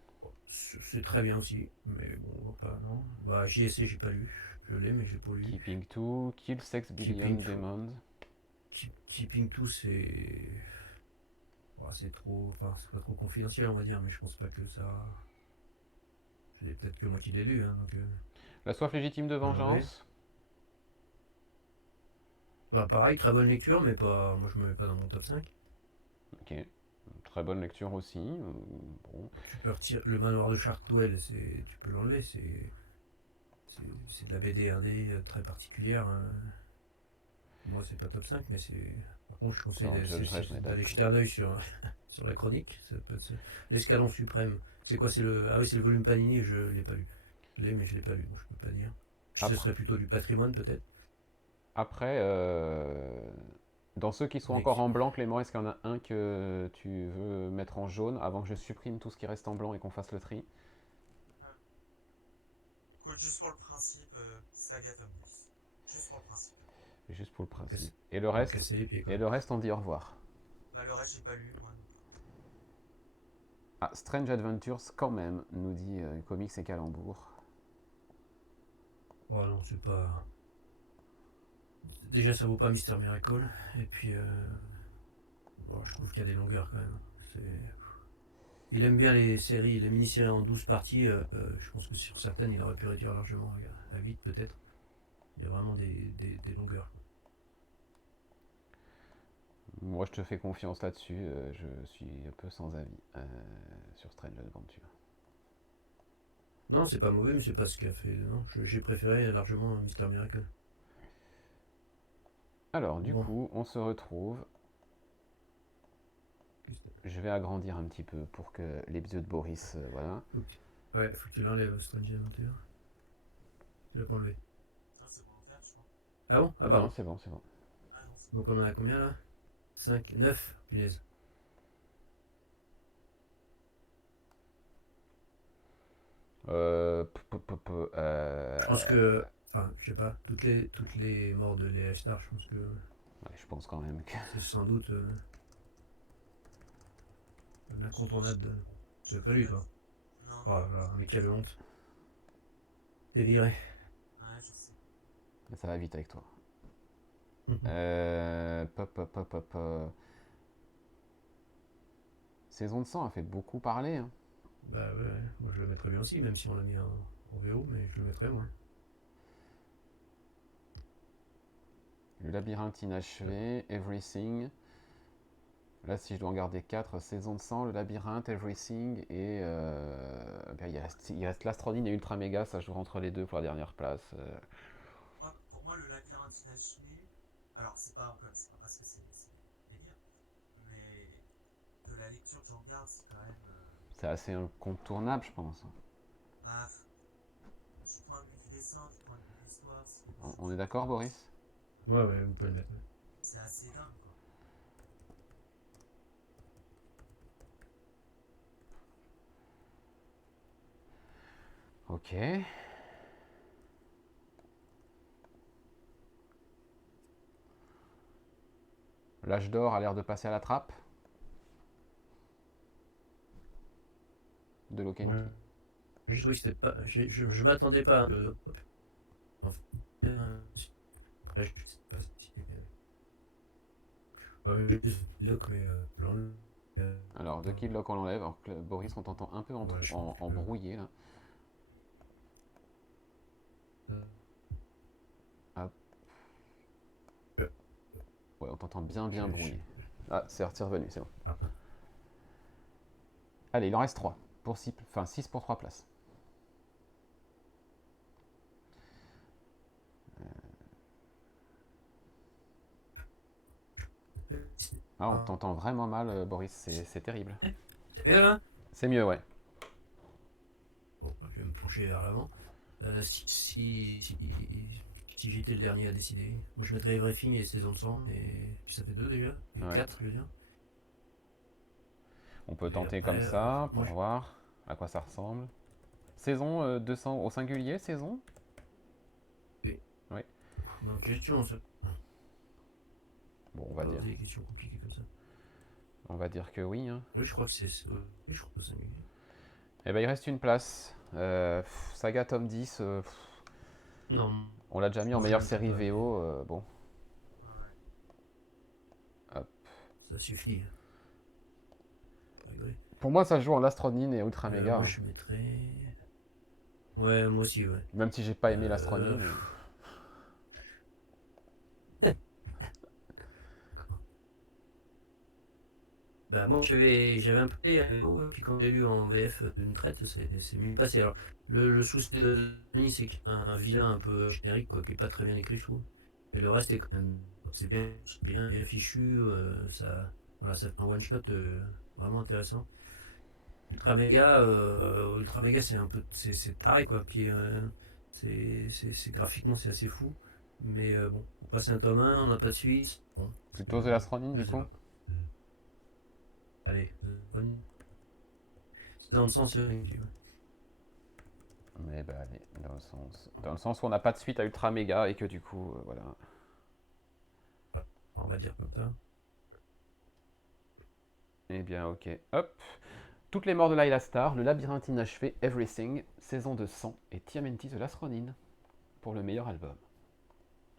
c'est très bien aussi, mais bon, pas, non. Bah, JSC, j'ai pas lu. Je l'ai, mais je l'ai pas lu. Keeping 2, Kill Sex Billion Keeping, Demons. Keeping Two, c'est. Bon, c'est trop. Enfin, c'est pas trop confidentiel, on va dire, mais je pense pas que ça. C'est peut-être que moi qui l'ai lu, hein, donc. La soif légitime de On l'enlever. vengeance. Bah, pareil, très bonne lecture, mais pas. Moi, je me mets pas dans mon top 5. Ok. Très bonne lecture aussi. Bon. Tu peux retirer. Le manoir de Chartwell, tu peux l'enlever, c'est de la BD 1D très particulière, hein. Moi, c'est pas top 5, mais c'est. Par contre, je conseille Alors, Judge Red, on est d'aller d'accord. jeter un œil sur, sur la chronique. Ça peut être l'escalon suprême. C'est quoi? C'est le. Ah oui, c'est le volume Panini, je l'ai pas lu. Je l'ai, mais je l'ai pas lu, donc je peux pas dire. Ce Après, serait plutôt du patrimoine, peut-être. après dans ceux qui sont On encore est- en blanc, Clément, est-ce qu'il y en a un que tu veux mettre en jaune avant que je supprime tout ce qui reste en blanc et qu'on fasse le tri? Euh, Écoute, juste pour le principe, saga tome 10. Juste pour le principe. Juste pour le on principe. casse- Et le on va reste, casser les pieds, quoi. et le reste, on dit au revoir. Bah, le reste, j'ai pas lu, moi. Ah, Strange Adventures, quand même, nous dit Comics et Calembour. Bon, non, c'est pas. Déjà, ça vaut pas Mister Miracle. Et puis, bon, je trouve qu'il y a des longueurs quand même. C'est. Il aime bien les séries, les mini-séries en 12 parties. Je pense que sur certaines, il aurait pu réduire largement à 8 peut-être. Il y a vraiment des longueurs. Moi, je te fais confiance là-dessus. Je suis un peu sans avis sur Strange Adventures. Non, c'est pas mauvais, mais c'est pas ce qu'a fait. Non, j'ai préféré largement Mister Miracle. Alors, du Bon, coup, on se retrouve. Je vais agrandir un petit peu pour que les yeux de Boris, voilà. ouais, faut que tu l'enlèves, Strange Adventure. Tu l'as pas enlevé. Non, c'est bon à faire, je crois. Ah bon? Ah Non, non, pardon. c'est bon, c'est bon. Ah non, c'est Donc on en a combien là? 5, 9, punaise. Je pense que. Enfin, je sais pas, toutes les morts de Léa Schnar, je pense que ouais, je pense quand même que. c'est sans doute l'incontournable de. Tu l'as pas lu, toi? Non, Oh non. là là, mais quelle honte. T'es viré. Ouais, je sais. Ça va vite avec toi. Pop, pop, pop, pop, Saison de sang a fait beaucoup parler, hein. Bah ouais, ouais, moi je le mettrais bien aussi, même si on l'a mis en VO, mais je le mettrais moi. Le labyrinthe inachevé, Everything. Là, si je dois en garder 4, Saison de sang, le labyrinthe, Everything et. Ben, il reste l'Astronine et Ultra Mega, ça joue entre les deux pour la dernière place. Moi, pour moi, le labyrinthe inachevé, alors c'est pas parce que c'est délire, mais de la lecture que j'en garde, c'est quand même. C'est assez incontournable, je pense. Bah, du point de vue du dessin, du point de vue de l'histoire, On est d'accord, Boris? Ouais, ouais, vous pouvez le mettre. Ouais. c'est assez dingue, quoi. Ok. L'âge d'or a l'air de passer à la trappe de Lokenki. Ouais. J'ai trouvé que c'était pas. Je m'attendais pas. Après, je sais pas si. Lock, mais Alors, de Kid Lock, on l'enlève. Alors, Boris, on t'entend un peu ouais, je pense en que. brouillé là. Hop. Ouais, on t'entend bien brouillé. Ah, c'est revenu, c'est bon. Ah, Allez, il en reste 3. Pour 6, enfin 6 pour 3 places. Ah, on t'entend vraiment mal, Boris. C'est terrible. c'est bien là? C'est mieux, ouais. Bon, je vais me pencher vers l'avant. Si j'étais le dernier à décider, moi je mettrais Everything et Saison de sang, et puis ça fait 2 déjà, et Ouais. 4 je veux dire. On peut Et tenter après, comme ça pour moi je. voir à quoi ça ressemble. Saison 200 au singulier, saison. Oui. Oui. Donc, question, ça. Bon, On va poser des questions compliquées comme ça. on va dire que oui. Hein. Oui, je crois que c'est. Oui, je crois que c'est singulier. Eh ben, il reste une place. Saga tome 10, Non, on l'a déjà mis en moi, je meilleure le mettrais série pas, mais VO. Bon, Ouais. hop. ça suffit. Pas rigoler. Pour moi, ça se joue en Astronine et Ultra Mega. Moi Hein. je mettrais. Ouais, moi aussi, ouais. Même si j'ai pas aimé Euh, l'Astronine. Bah, moi j'avais un peu les RO, et puis quand j'ai lu en VF d'une traite, c'est mieux passé. Alors, le souci de Denis, c'est qu'il y a un vilain un peu générique, quoi, qui est pas très bien écrit, je trouve. Mais le reste est quand même. C'est bien fichu, ça fait un one shot vraiment intéressant. Ultra Mega, c'est un peu. C'est taré, quoi. Puis, graphiquement, c'est assez fou. Mais bon, on passe un tome 1, on n'a pas de suite. Bon, Plutôt The Astronine, je du sais coup. pas. Allez, bonne. C'est dans le sens. Mais bah, allez, dans le sens où on n'a pas de suite à Ultra Mega et que du coup, voilà. On va dire comme ça. Eh bien, ok. Hop. Toutes les morts de Layla Star, Le labyrinthe inachevé, Everything, saison de sang et TMNT The Last Ronin pour le meilleur album.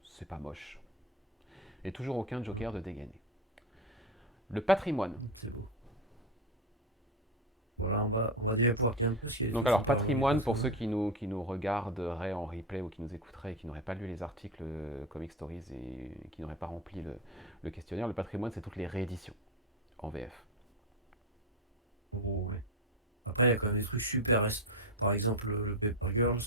C'est pas moche. Et toujours aucun Joker de dégainé. Le patrimoine. C'est beau. Voilà, on va déjà pouvoir dire un peu ce qu'il y a des Donc trucs alors sympas dans les patrimoine, pour ceux patrimoines. qui nous regarderaient en replay ou qui nous écouteraient et qui n'auraient pas lu les articles Comic Stories et qui n'auraient pas rempli le questionnaire, le patrimoine c'est toutes les rééditions en VF. Oh, ouais. Après, il y a quand même des trucs super récents. Par exemple, le Paper Girls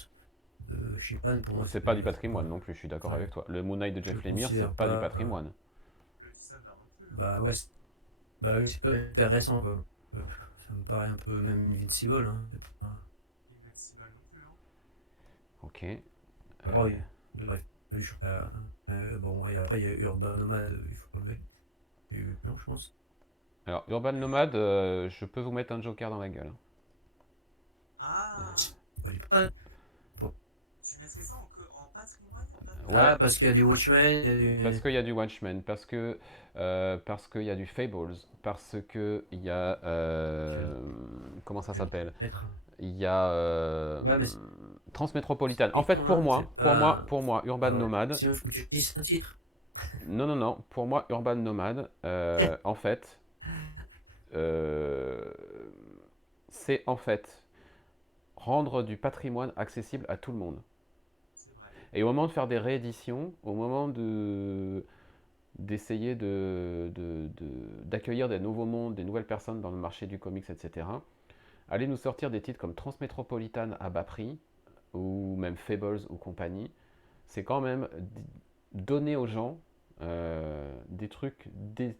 de Shipan, pour moi, C'est c'est pas pas du du tout. patrimoine non plus, je suis d'accord Ouais, avec toi. Le Moon Knight de je Jeff le Lemire, c'est considère pas du pas. patrimoine. Le Dishonored non plus, hein. Bah ouais, bah oui, c'est pas hyper récent, quoi. Ça me paraît un peu même Invincible, hein. Invincible non plus, hein. Ok. Ah oui, bref. Oui, bon, et après, il y a Urban Nomad, il faut enlever. Il y a eu non, je pense. Alors Urban Nomad, je peux vous mettre un Joker dans la gueule. Hein. Ah, Pas du pas. Bon. tu mettrais ça en patrimoine, Urban Nomad? Ouais, Ah, parce qu'il y a du Watchmen, il y a parce du. qu'il y a du Watchmen, parce qu'il y a du Fables, parce que il y a comment ça Je vais s'appelle? mettre. Il y a Ouais, mais Transmétropolitane. En c'est fait, con, là, c'est pas. pour moi, Urban Ah ouais. Nomad. Si on faut que tu dises un titre. Non, non, non. Pour moi, Urban Nomad, en fait, euh, c'est en fait rendre du patrimoine accessible à tout le monde. C'est vrai. Et au moment de faire des rééditions, au moment d'essayer d'accueillir des nouveaux mondes, des nouvelles personnes dans le marché du comics, etc., allez nous sortir des titres comme Transmétropolitane à bas prix, ou même Fables ou compagnie, c'est quand même donner aux gens des trucs de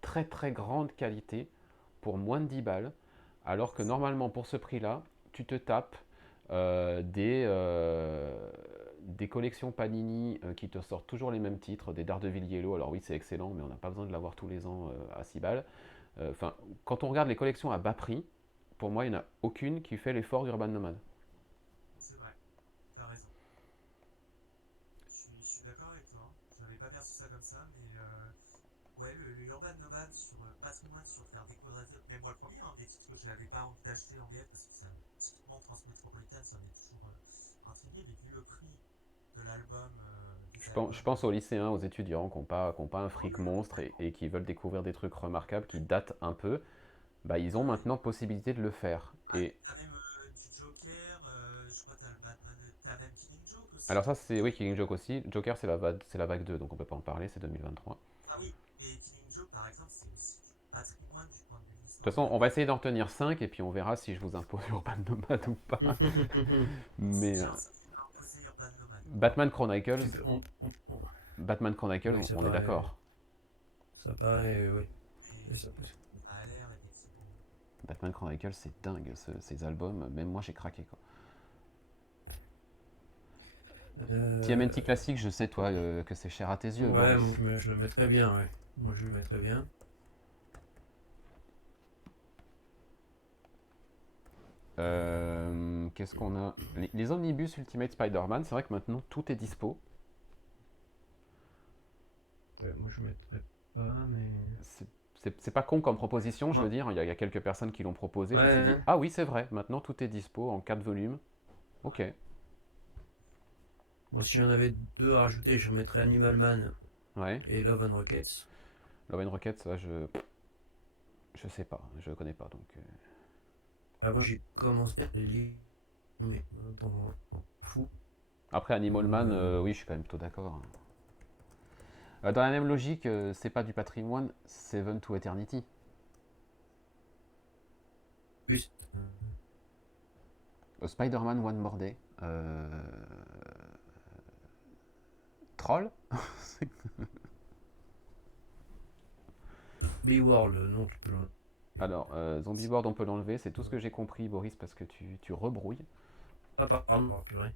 très très grande qualité pour moins de 10 balles, alors que normalement pour ce prix-là, tu te tapes des collections Panini qui te sortent toujours les mêmes titres, des Daredevil Yellow, alors oui c'est excellent, mais on n'a pas besoin de l'avoir tous les ans à 6 balles. Enfin, quand on regarde les collections à bas prix, pour moi il n'y en a aucune qui fait l'effort d'Urban Nomad. C'est vrai. T'as raison. Je suis d'accord avec toi. J'avais pas perçu ça comme ça, mais ouais, le Urban Nomad sur patrimoine, sur faire découvrir, même moi le premier, hein, des titres que je n'avais pas envie d'acheter en VF parce que ça, typiquement Transmétropolitane, ça m'est toujours intrigué, mais vu le prix de l'album, des Je albums. pense aux lycéens, aux étudiants qui ont pas un fric monstre et qui veulent découvrir des trucs remarquables qui datent un peu. Bah, ils ont Ouais. maintenant possibilité de le faire. Ah, Et t'as même du Joker, je crois que t'as le Batman, t'as même Killing Joke aussi. alors ça, c'est oui, Killing Joke aussi. Joker, c'est la vague 2, donc on peut pas en parler, c'est 2023. Ah oui, mais Killing Joke par exemple, c'est aussi du patrimoine du point de vue De toute façon, historien. on va essayer d'en retenir 5 et puis on verra si je vous impose Urban Nomad ou pas. C'est Mais dur ça, tu m'as imposé Urban Nomad. Batman Chronicles, Tu peux- Batman Chronicles, Oui, ça on est paraît. d'accord. Ça paraît, oui. Mais Oui, ça peut. ça a l'air effectivement. Batman Chronicles, c'est dingue, ces albums. Même moi, j'ai craqué, quoi. TMNT Euh, classique, je sais, toi, que c'est cher à tes yeux, Ouais, Boris. moi, je le mettrais bien, ouais. Moi, je le mettrais bien. Qu'est-ce qu'on a les omnibus Ultimate Spider-Man, c'est vrai que maintenant tout est dispo. Ouais, moi, je mettrais pas, mais. C'est c'est pas con comme proposition, je Ouais, veux dire. Il y a quelques personnes qui l'ont proposé. Je me suis dit, ouais. ah oui, c'est vrai, maintenant tout est dispo en 4 volumes. Ok, Moi, si j'en avais deux à rajouter, je mettrais Animal Man ouais. et Love and Rockets. Love and Rockets, ça, je sais pas, je connais pas donc. Ah, moi, j'ai commencé à les lire, mais dans fou. Après Animal Man, Euh, oui, je suis quand même plutôt d'accord. Dans la même logique, c'est pas du patrimoine, Seven to Eternity. Plus. Spider-Man One More Day. Troll. Zombie World, non, tu peux l'enlever. Alors, Zombie World, on peut l'enlever, c'est tout ce que j'ai compris, Boris, parce que tu rebrouilles. Ah, pardon, purée.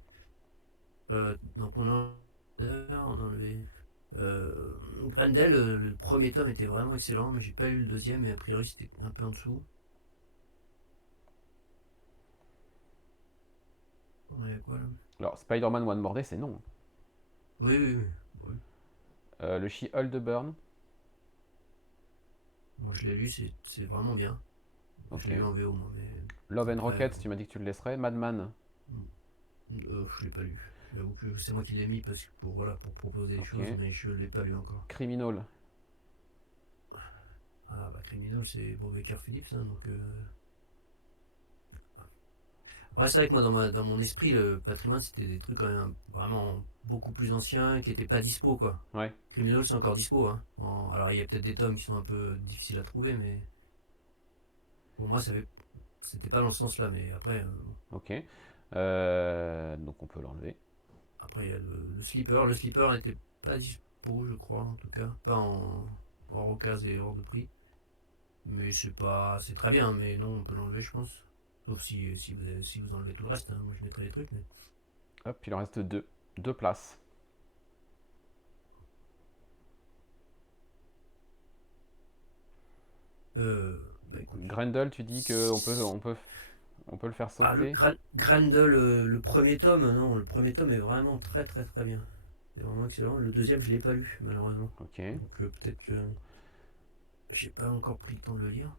Donc, on a enlevé. Grendel, le premier tome était vraiment excellent, mais j'ai pas lu le deuxième, mais a priori, c'était un peu en dessous. On est à quoi là? Alors, Spider-Man One More Day, c'est non. Oui, oui, oui. Oui. Le She-Hulk de Burn. Moi, je l'ai lu, c'est vraiment bien. Je Ok. l'ai lu en VO, moi, mais Love and après, Rockets, tu m'as dit que tu le laisserais. Madman. je l'ai pas lu. J'avoue que c'est moi qui l'ai mis parce que pour proposer des Ok. choses, mais je l'ai pas lu encore. Criminal. Ah bah Criminal, c'est Bob Baker Phillips, hein, donc. Ouais, c'est vrai que moi, dans mon esprit, le patrimoine, c'était des trucs quand même vraiment beaucoup plus anciens qui étaient pas dispo, quoi. Ouais. Criminal, c'est encore dispo, hein. Alors, il y a peut-être des tomes qui sont un peu difficiles à trouver, mais pour moi, c'était pas dans ce sens-là, mais après, Ok. Donc on peut l'enlever. après, il y a le Sleeper. Le Sleeper n'était pas dispo, je crois, en tout cas. Pas en occasion et hors de prix. Mais c'est très bien, mais non, on peut l'enlever, je pense. Sauf si vous enlevez tout le reste, hein. Moi, je mettrais des trucs, mais. Hop, il en reste deux. Deux places. Bah écoute. Grendel, tu dis on peut le faire Ah, sauter. Grendel, le premier tome, non, le premier tome est vraiment très très très bien. C'est vraiment excellent. Le deuxième, je l'ai pas lu, malheureusement. Ok. Donc peut-être que j'ai pas encore pris le temps de le lire.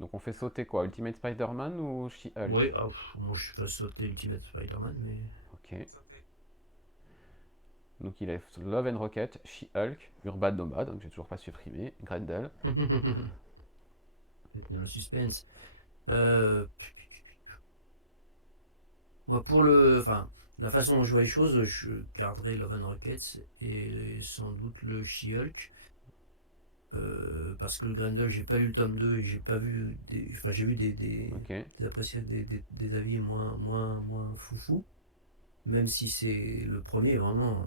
Donc on fait sauter quoi? Ultimate Spider-Man ou She-Hulk? Oui, moi je fais sauter Ultimate Spider-Man, mais. Ok. Sauté. Donc il a Love and Rocket, She-Hulk, Urban Nomad, donc j'ai toujours pas supprimé, Grendel. Je vais tenir le suspense. Euh, Moi, pour le. Enfin, la façon dont je vois les choses, je garderai Love and Rockets et sans doute le She-Hulk. Parce que le Grendel, j'ai pas lu le tome 2 et j'ai pas vu des. Enfin, j'ai vu Ok. des appréciations, des avis moins foufou. Même si c'est le premier, vraiment.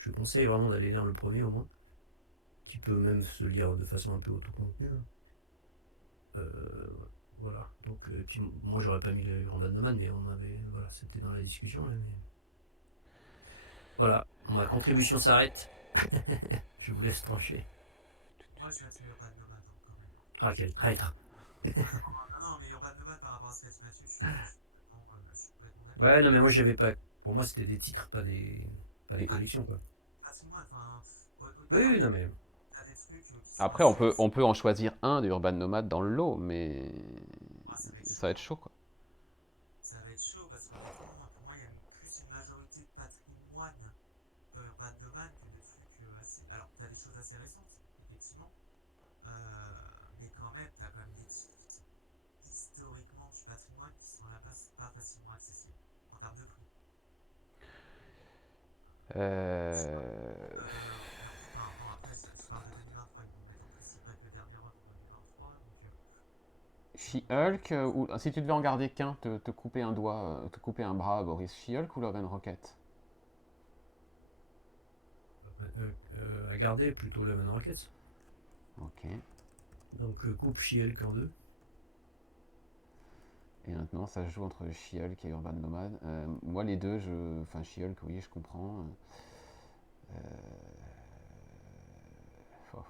Je conseille vraiment d'aller lire le premier au moins. Qui peut même se lire de façon un peu autocontenue, hein. Voilà. Donc, puis moi, j'aurais pas mis le Grand Bandoman, mais on avait. Voilà, c'était dans la discussion là. Mais... Voilà, ma contribution s'arrête. Je vous laisse trancher. Moi, je mettrais Urban Nomad hein, quand même. Ah, quel traître. Non, non, mais Urban Nomad par rapport à ce qu'a dit Mathieu, je suis complètement d'accord. Ouais, non, mais moi, j'avais pas. Pour moi, c'était des titres, pas des Ah, collections, quoi. patrimoine, enfin, Oui, au-delà, oui, non, mais. t'as des trucs qui sont Après, on peut en choisir un de Urban Nomad dans le lot, mais Ah, ça va être ça va être chaud. chaud quoi. Ça va être chaud parce qu'honnêtement, pour moi, il y a plus une majorité de patrimoine Urban Nomad que des trucs assez. Alors, t'as des choses assez récentes, effectivement. Euh, mais quand même, t'as quand même des titres historiquement du patrimoine qui sont là pas facilement accessibles en termes de prix. Je sais pas. Enfin, bon, après, je parle de 2023, ils vont mettre en plus, c'est pas que le dernier run en 2023, donc. She-Hulk, ou si tu devais en garder qu'un, te couper un doigt, te couper un bras, Boris, She-Hulk ou Love and Rocket? À garder plutôt la Man Rockets. Ok. Donc coupe She-Hulk en deux. Et maintenant, ça se joue entre She-Hulk et Urban Nomad. Moi, les deux, enfin, She-Hulk, oui, je comprends. Euh, Faut.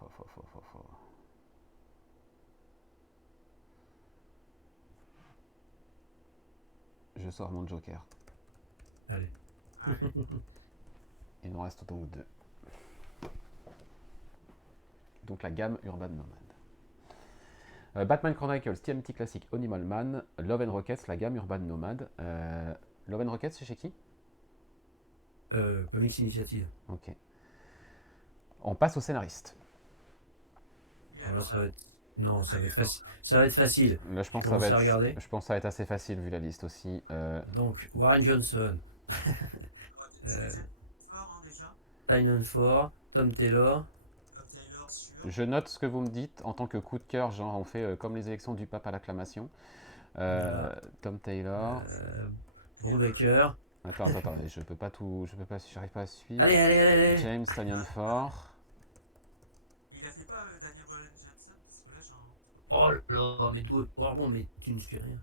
Je sors mon Joker. Allez. Allez. Il nous reste donc deux. Donc la gamme Urban Nomad. Batman Chronicles, TMT classique, Animal Man, Love and Rockets, la gamme Urban Nomad. Love and Rockets, c'est chez qui? Comics Initiative. Ok. On passe au scénariste. Alors là, ça va être. Non, ça va être facile. Ça va être facile. Là, je pense que Commence à regarder. je pense que ça va être assez facile vu la liste aussi. Donc, Warren Johnson, C'est fort, hein, déjà. Tynion Ford, Tom Taylor. Comme Taylor sur. Je note ce que vous me dites en tant que coup de cœur, genre on fait comme les élections du pape à l'acclamation. Tom Taylor. Brubaker. Attends, j'arrive pas à suivre. Allez. James Tynion Ford. Il a fait pas Daniel Bryan Johnson, parce que là, j'en. Oh là, mais toi, pardon, mais tu ne suis rien.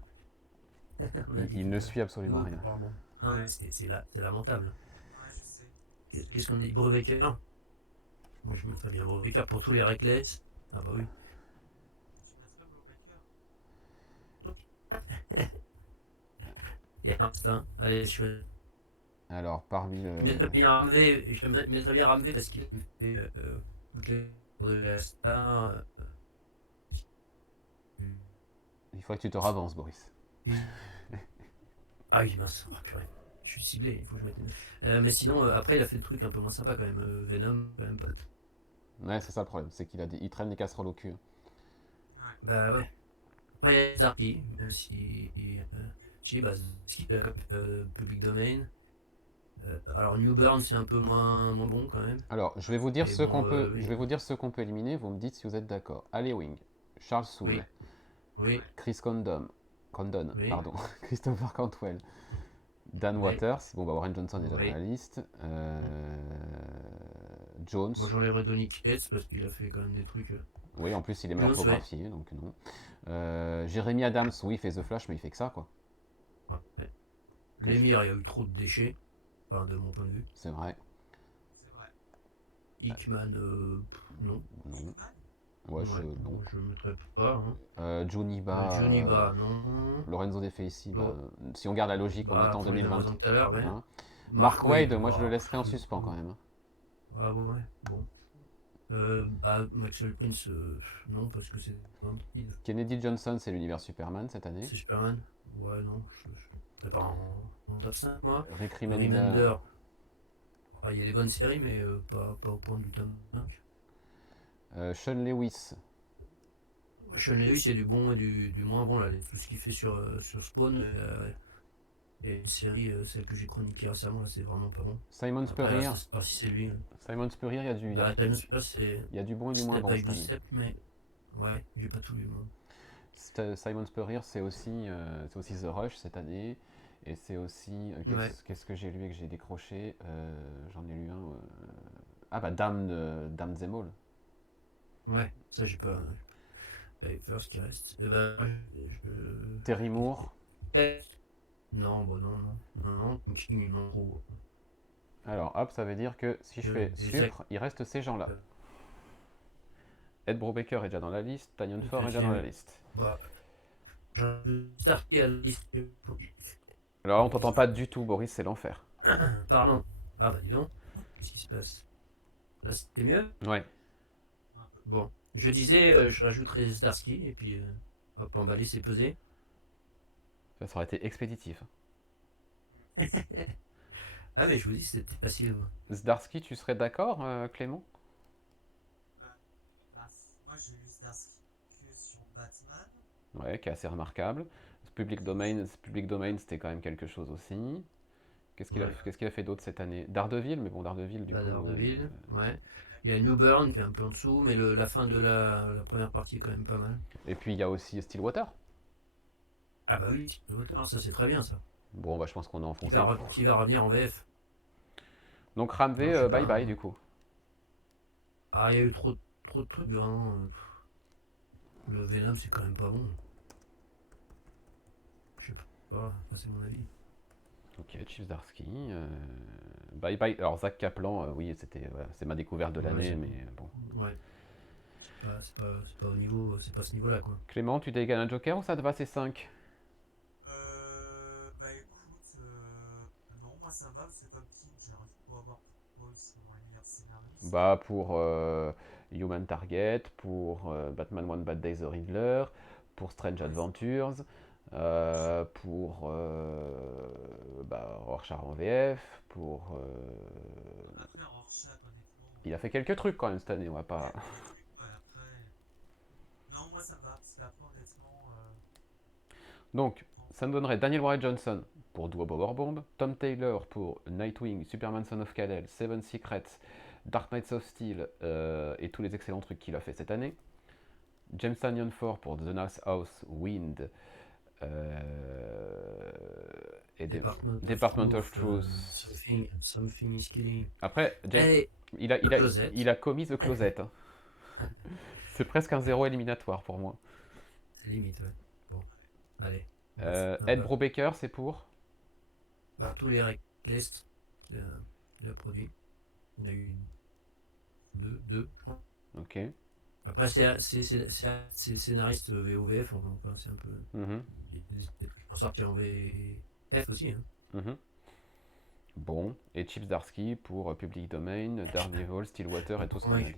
Il ne suit absolument rien. Pardon. Ah, c'est lamentable. Ouais, je sais. Qu'est-ce qu'on dit? Brubaker. Moi, je mettrais bien Brubaker pour tous les Reckless. Ah bah oui. Tu mettrais Brubaker. Il y a Instinct. Allez, je Alors, parmi le. mettrais bien Ramvé. Je mettrais bien Ramvé parce qu'il a fait toutes les de la star. Il faudrait que tu te ravances, Boris. Ah oui, mince. Oh, purée. Je suis ciblé, il faut que je mette. Mais sinon, après, il a fait des trucs un peu moins sympas quand même. Venom, quand même pas. Ouais, c'est ça le problème, c'est il traîne des casseroles au cul. Bah ouais. Ouais, Zarky, même si. Si, bah, Public Domain. Alors, New Burn, c'est un peu moins bon quand même. Alors, je vais vous dire Et ce bon, qu'on peut, oui. je vais vous dire ce qu'on peut éliminer. Vous me dites si vous êtes d'accord. Ali Wing, Charles Soule, Oui. Chris Condon, Oui. pardon, Christopher Cantwell, Dan Oui. Waters. Bon, bah Warren Johnson est déjà Oui. dans la liste. Jones. Moi, j'enlèverais Donny Cates parce qu'il a fait quand même des trucs. Oui, en plus il est mal Jones, orthographié, donc non. Jeremy Adams, oui, il fait The Flash, mais il fait que ça, quoi. Ouais. Lemire, il y a eu trop de déchets, enfin, de mon point de vue. C'est vrai. C'est vrai. Hickman, non. Non. Ouais, non. Je ne mettrais pas. Hein. Johnny Ba. Johnny Ba, non. Lorenzo De Felici, Bon. si on garde la logique, on est en Pour les mêmes 2020. raisons que tout à l'heure, ouais. Hein. Mark Waid, moi je le bah, laisserai en suspens quand même. Ah ouais, bon. Maxwell Prince, non, parce que c'est un petit. Kennedy Johnson, c'est l'univers Superman cette année. C'est Superman. Ouais, non. C'est pas en top 5, moi. Rick Remender. Remender. Il y a des bonnes séries, mais pas au point du top 5. Sean Lewis. Sean Lewis, il y a du bon et du moins bon, là. Tout ce qu'il fait sur Spawn. Et une série, celle que j'ai chroniquée récemment, là, c'est vraiment pas bon. Simon Spurrier. Si c'est lui. Simon Spurrier, il y a du. Simon Spurrier, il y a du bon et du moins bon. Avec Bicep, mais. Ouais, j'ai pas tout lu, moi. Simon Spurrier, c'est aussi The Rush cette année. Et c'est aussi. Qu'est-ce que j'ai lu et que j'ai décroché J'en ai lu un. Ah bah Damn Them All. Ouais, ça j'ai pas. First qui reste. Terry Moore. Non, bon, non. King, non trop. Alors, hop, ça veut dire que si je fais Supre, il reste ces gens-là. Ed Brubaker est déjà dans la liste, Tynion Ford est déjà dans la liste. Bah, Starkey à la liste. Alors, on t'entend pas du tout, Boris, c'est l'enfer. Pardon. Ah bah dis donc, qu'est-ce qui se passe? Là, c'était mieux? Ouais. Bon, je disais, je rajouterai Starsky, et puis hop, emballer, c'est pesé. Ça aurait été expéditif. Ah, mais je vous dis, c'était facile. Zdarsky, tu serais d'accord, Clément? Euh, bah, moi j'ai lu Starsky que sur Batman. Ouais, qui est assez remarquable. Public Domain, c'était quand même quelque chose aussi. Ouais. Qu'est-ce qu'il a fait d'autre cette année? Daredevil, mais bon, Daredevil, du Bah, coup. Daredevil, ouais. Il y a New Burn qui est un peu en dessous, mais la fin de la première partie est quand même pas mal. Et puis il y a aussi Stillwater. Ah bah oui, l'auteur, ça c'est très bien ça. Bon, bah, je pense qu'on a enfoncé. Qui va revenir en VF. Donc Non, Ramvé, je sais bye pas. bye, du coup. Ah, il y a eu trop de trucs vraiment. Le Venom, c'est quand même pas bon. Je sais pas, moi, c'est mon avis. Ok, Chief Zdarsky. Bye bye. Alors Zach Kaplan, oui, voilà, c'est ma découverte de Ouais, l'année, mais bon. ouais, c'est pas au niveau, c'est pas ce niveau-là quoi. Clément, tu dégaines un Joker ou ça te va, c'est 5? Bah écoute, non, moi ça me va, c'est comme King, j'arrive pas à voir pourquoi ils sont les meilleurs scénaristes. Bah, pour Human Target, pour Batman One Bad Day The Riddler, pour Strange Ouais, Adventures, pour bah, Rorschach en VF, pour. après Rorschach, honnêtement, Il a fait quelques trucs quand même cette année, on va il y a pas. fait des trucs, ouais, après. Non, moi ça me va, parce qu'après, honnêtement, Donc, non. ça me donnerait Daniel Warren Johnson pour Duo Powerbomb, Tom Taylor pour Nightwing, Superman Son of Kal-El, Seven Secrets, Dark Knights of Steel et tous les excellents trucs qu'il a fait cette année. James Tanyan 4 pour The Nice House, Wind euh, et Department of Truth. Something is killing. Après, Et The Closet, il a commis The Closet, hein. C'est presque un zéro éliminatoire pour moi. c'est limite, ouais. Bon, allez, Ed Brubaker, c'est pour. bah, tous les Reckless qu'il a produit. Il y en a eu deux. Ok. Après, c'est scénariste VOVF, donc hein, c'est un peu. Mhm, Des trucs qui sont sortis en VF aussi. Hein. mhm. Bon. Et Chip Zdarsky pour Public Domain, Daredevil, Stillwater et tout ce qu'on a dit.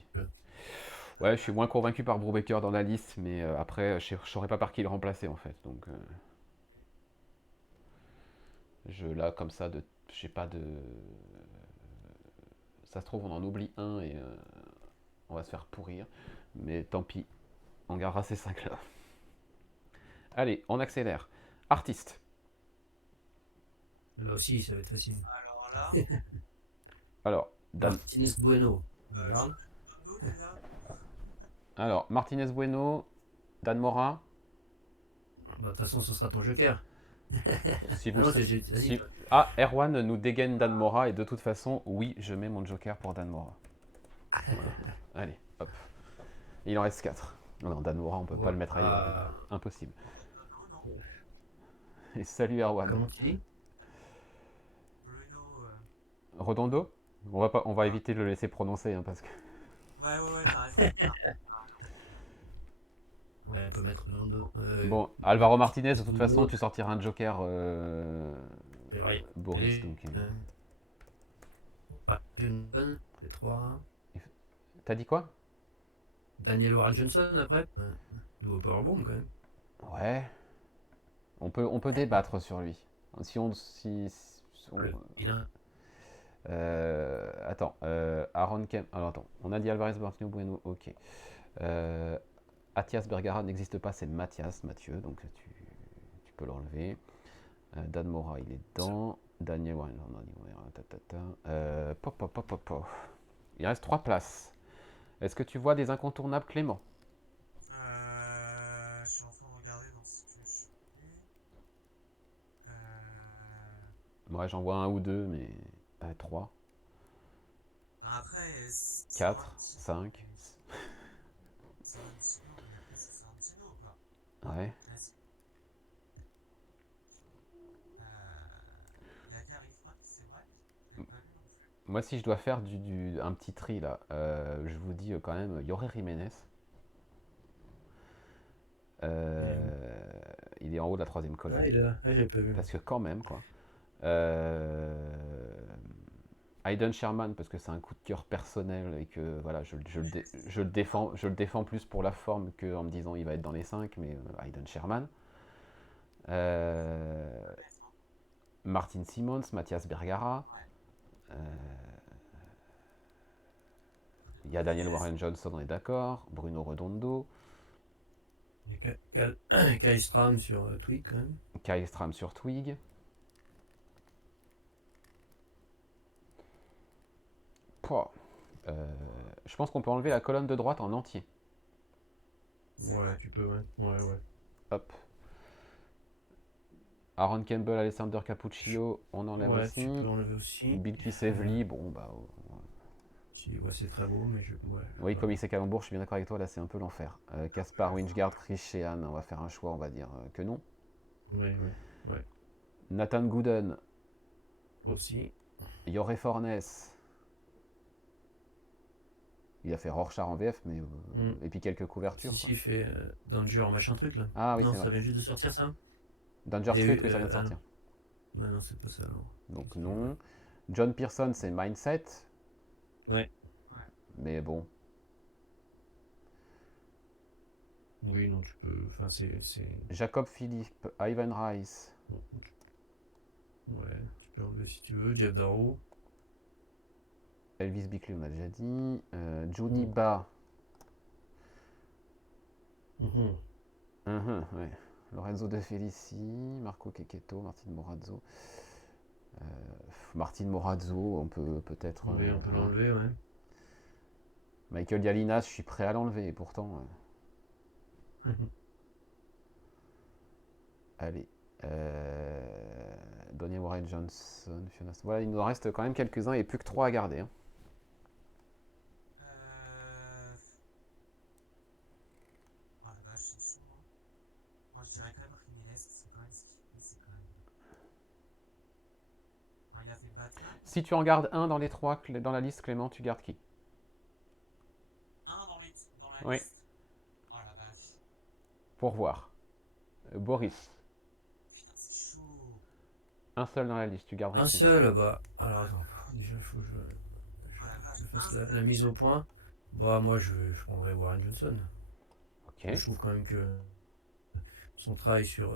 Ouais, je suis moins convaincu par Brubaker dans la liste, mais après, je saurais pas par qui le remplacer en fait. Donc, là, comme ça, j'ai pas de. Ça se trouve, on en oublie un et on va se faire pourrir. Mais tant pis, on gardera ces 5 là. Allez, on accélère. Artiste. Là aussi, ça va être facile. Alors là, Alors, Martinez Bueno. On j'en regarde. ai un autre déjà. Alors, Martinez Bueno, Dan Mora. Bah, de toute façon, ce sera ton joker. Si Ah vous non, si- Ah, Erwan nous dégaine Dan Mora et de toute façon, oui, je mets mon joker pour Dan Mora. Voilà. Allez, hop. Il en reste 4. Non, Dan Mora, on peut pas le mettre ailleurs. Impossible. Non, non, Et salut Erwan. Comment tu dis Bruno. Redondo. On va éviter de le laisser prononcer hein, parce que. Ouais, t'as raison. Ouais, on peut mettre dans le dos. Bon, Alvaro Martinez, de toute façon, Bruno. tu sortiras un joker, Boris. Donc, Johnson, les trois. t'as dit quoi? Daniel Warren Johnson après. Ouais. Duo Powerbomb quand même. Ouais. On peut débattre sur lui. Si on- Le vilain. attends, Aaron Kem. Alors attends, on a dit Alvarez Martino Bueno, ok. Athias Bergara n'existe pas, c'est Mathieu, donc tu peux l'enlever. Dan Mora, il est dedans. Daniel Warren, on a dit, il reste 3 places. Est-ce que tu vois des incontournables, Clément? Je suis en train de regarder dans ce que je fais. Ouais, j'en vois un ou deux, mais pas 3, Après, 4, 5. Sorrentino, mais après c'est Sorrentino quoi. Ouais. Il y a Gary Frank, c'est vrai. Je l'ai pas vu non plus. Moi, si je dois faire un petit tri là, je vous dis quand même Jorge Jiménez. Il est en haut de la 3ème colonne. Ah, il est là. Ah, j'avais pas vu. Parce que quand même, quoi. Euh, Hayden Sherman, parce que c'est un coup de cœur personnel et que voilà, je le défends plus pour la forme qu'en me disant il va être dans les 5, mais Hayden Sherman. Martin Simmons, Mathias Bergara, Il y a Daniel Warren Johnson, on est d'accord. Bruno Redondo. Il y a Kyle Stram sur Twig quand même. Kyle Stram sur Twig. Pouah. Je pense qu'on peut enlever la colonne de droite en entier. Ouais, tu peux, ouais. Ouais. Hop. Aaron Campbell, Alessandro Cappuccio, on enlève Ouais, aussi. tu peux enlever aussi. Bilky Sevely, bon bah. Ouais, c'est très beau, mais ouais. Oui, Comics et Calembour, je suis bien d'accord avec toi, là c'est un peu l'enfer. Caspar Winchgard, Chris Sheehan, on va faire un choix, on va dire que non. Ouais. Nathan Gooden, Aussi. Jorge Fornes. Il a fait Rorschach en VF, mais. Et puis quelques couvertures. Si, il fait Danger, machin truc là. Ah oui, Non, c'est ça vrai. vient juste de sortir ça. Danger Et, Street, oui, ça vient de sortir. Ouais, non, c'est pas ça alors. Donc non. John Pearson, c'est Mindset. Ouais. Mais bon. Oui, non, tu peux. Enfin, c'est. Jacob Philippe, Ivan Rice. Ouais, tu peux enlever si tu veux. Jeff Darrow. Elvis Bickley, on a déjà dit. Johnny Ba. Ouais. Lorenzo De Felici, Marco Quequeto, Martin Morazzo. Martin Morazzo, on peut peut-être. Oui, on peut l'enlever, ouais. Michael Yalinas, je suis prêt à l'enlever, et pourtant. Allez. Donnie Warren Johnson, Fiona. Voilà, il nous en reste quand même quelques-uns et plus que 3 à garder. Hein. Oh la vache, c'est chaud. Hein. Moi je dirais quand même Jiménez, c'est quand même ce qu'il fait, c'est quand même. Enfin, il a fait Batman. Si tu en gardes un dans les 3 dans la liste, Clément, tu gardes qui? Un dans la Oui. liste. Oh la vache. Pour voir. Boris. Putain, c'est chaud. Un seul dans la liste, tu garderais Un qui? seul, bah. Alors attends, déjà il faut que Oh la vache. je fasse la mise au point. Bah, moi je prendrais Warren Johnson. Ok. Je trouve quand même que son travail sur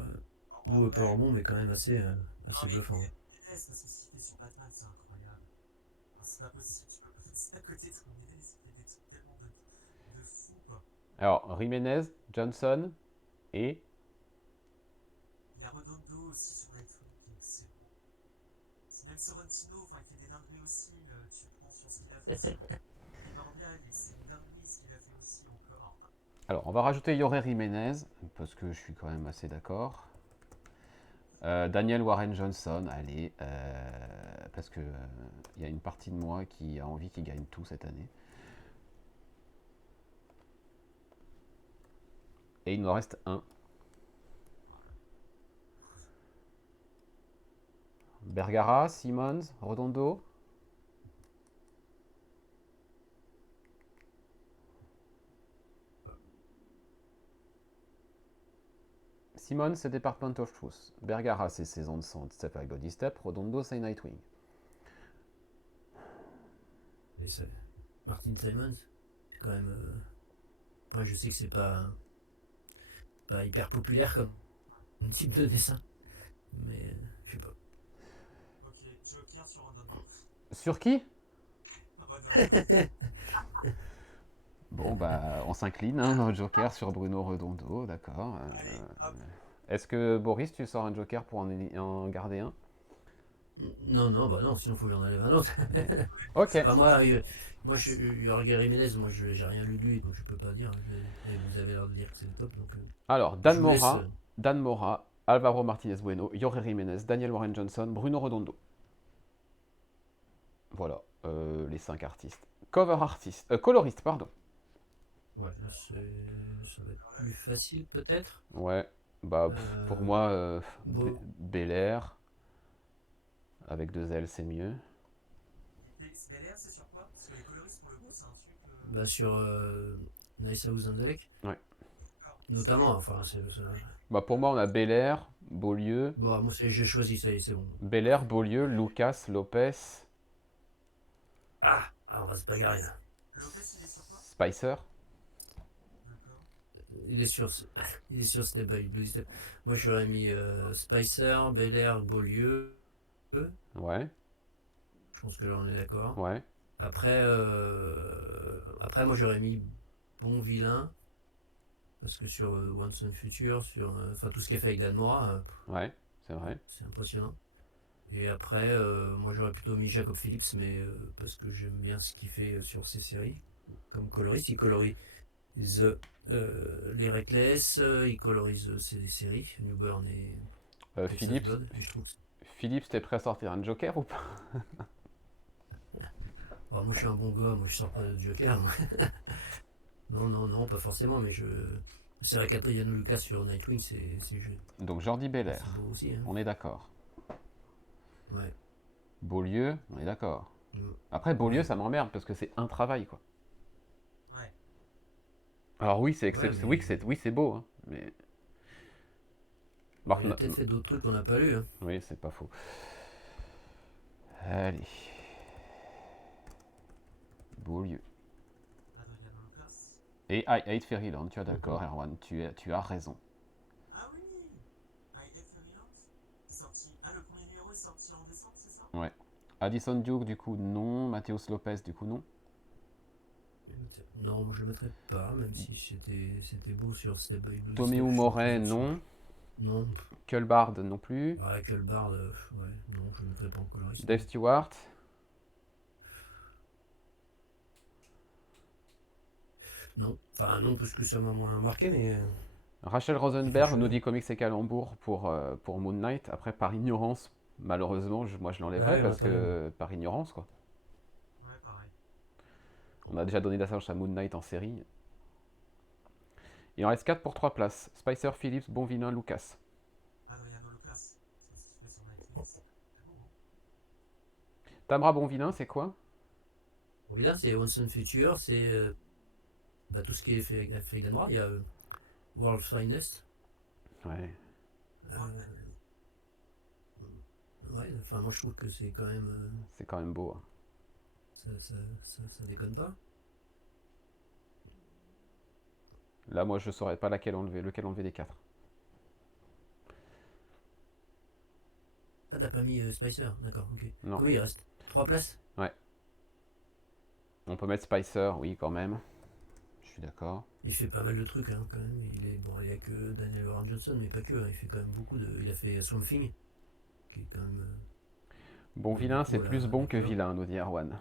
En Blue vrai, Upper Bon est quand même assez non, mais bluffant. Jiménez, parce que ce qu'il fait sur Batman, c'est incroyable. Enfin, c'est pas possible, tu peux pas passer à côté de Jiménez, il fait des trucs tellement de fou quoi. Alors, Jiménez, Johnson et. Il y a Redondo aussi sur Nightwing qui est excellent. Même Sorrentino, enfin, il fait des dingueries aussi. Tu prends sur ce qu'il a fait sur Primordial et c'est une dinguerie ce qu'il a fait aussi encore. Alors, on va rajouter Jorge Jiménez, parce que je suis quand même assez d'accord. Daniel Warren Johnson, allez, parce que il y a une partie de moi qui a envie qu'il gagne tout cette année. Et il nous en reste un. Bergara, Simmons, Redondo. Simmons, c'est Department of Truth. Bergara, c'est Saison de Sang, Step by Body Step. Redondo, c'est Nightwing. Et Martin Simons, c'est quand même. Après, je sais que c'est pas hyper populaire comme type de dessin, mais je sais pas. Ok, Joker sur Redondo. Sur qui? Redondo. Bon, bah, on s'incline, hein, Joker sur Bruno Redondo, d'accord. Allez, hop. Est-ce que Boris, tu sors un Joker pour en garder un? Non, bah non, sinon il faut que j'en enlève un autre. Ok. Enfin, moi, Jorge Jiménez, moi, j'ai rien lu de lui, donc je peux pas dire. Et vous avez l'air de dire que c'est le top, donc. Alors, Je vous laisse, Dan Mora, Alvaro Martinez Bueno, Jorge Jiménez, Daniel Warren Johnson, Bruno Redondo. Voilà, les 5 artistes. Coloriste, pardon. Ouais, là, ça va être plus facile peut-être. Ouais, bah pour moi, Beau. Belair, avec 2 L, c'est mieux. Belair, c'est sur quoi? Parce que les coloristes, pour le coup, c'est un truc. Bah, sur Nice House on the Lake. Ouais. Notamment, enfin, c'est. Bah pour moi, on a Belair, Beaulieu. Bon, moi, j'ai choisi, ça y est, c'est bon. Belair, Beaulieu, Lucas, Lopez. Ah, on va se bagarrer là. Lopez, il est sur quoi? Spicer. D'accord. Il est sur Step by Blue Step. Moi, j'aurais mis Spicer, Belair, Beaulieu. Ouais. Je pense que là, on est d'accord. Ouais, Après, moi, j'aurais mis bon vilain, parce que sur Once and Future, sur enfin tout ce qui est fait avec Dan Mora, ouais, c'est vrai. c'est impressionnant. Et après, moi, j'aurais plutôt mis Jacob Phillips, mais parce que j'aime bien ce qu'il fait sur ses séries. Comme coloriste, il colorise les Reckless, il colorise ses séries, New Burn et Texas Philips, Blood. Et je trouve que Philips, t'es prêt à sortir un Joker ou pas? oh, moi, je suis un bon gars, moi, je sors pas de Joker, moi. Non, non, non, pas forcément, mais je. C'est vrai qu'Adriano Lucas sur Nightwing, Donc Jordi c'est Belair, beau aussi, hein. on est d'accord. Ouais. Beaulieu, on est d'accord. Mm. Après, Beaulieu, Ouais. ça m'emmerde parce que c'est un travail, quoi. Ouais. Alors oui, Ouais, oui, mais oui, c'est beau, hein, mais... bon, Marc, il a peut-être fait d'autres trucs qu'on n'a pas lus, hein. oui, c'est pas faux. Allez, Beaulieu. Adriano Lucas. Et I Hate Fairyland, tu as d'accord, Erwan, tu as raison. Ah oui! I Hate Fairyland. Il est sorti. Ah, le premier numéro est sorti en décembre, c'est ça? Ouais. Addison Duke, du coup, non. Mateus Lopez, du coup, non. Non, moi je le mettrais pas, même si c'était beau sur Step by Blue Toméo Step, je trouve Moret, qu'ils ont sur. non. Non, Kulbard, non plus. ouais, que le bar, ouais, non, je le mettrais pas en coloriste. Dave Stewart. Non, enfin non, parce que ça m'a moins marqué, mais Rachel c'est quelque Rosenberg, nous chose. dit Comics et Calembour pour Moon Knight. Après, par ignorance, malheureusement, moi je Ah l'enlèverais ouais, bah, parce très bien. que par ignorance, quoi. Ouais, pareil. On a déjà donné la chance à Moon Knight en série. Il en reste 4 pour 3 places. Spicer, Phillips, Bonvillain, Lucas. Adriano Lucas. C'est ce qu'il fait sur Nightwing. C'est beau, hein? Tamra Bonvillain, c'est quoi? Oui, là, c'est Once and Future, c'est bah, tout ce qui est fait avec Dan Mora. Il y a World's Finest. Ouais. Euh, ouais, enfin, moi je trouve que c'est quand même. C'est quand même beau, hein. Ça déconne pas. Là, moi, je saurais pas lequel enlever des 4. Ah, t'as pas mis Spicer, d'accord, ok. Non. Combien il reste 3 places. Ouais. On peut mettre Spicer, oui, quand même. Je suis d'accord. Il fait pas mal de trucs, hein, quand même. Bon, il y a que Daniel Warren Johnson, mais pas que, hein. Il fait quand même beaucoup de. Il a fait Swamp Thing, qui est quand même. Bon Il aide vilain, c'est beaucoup à plus la bon que lecture. vilain, nous dit Erwan.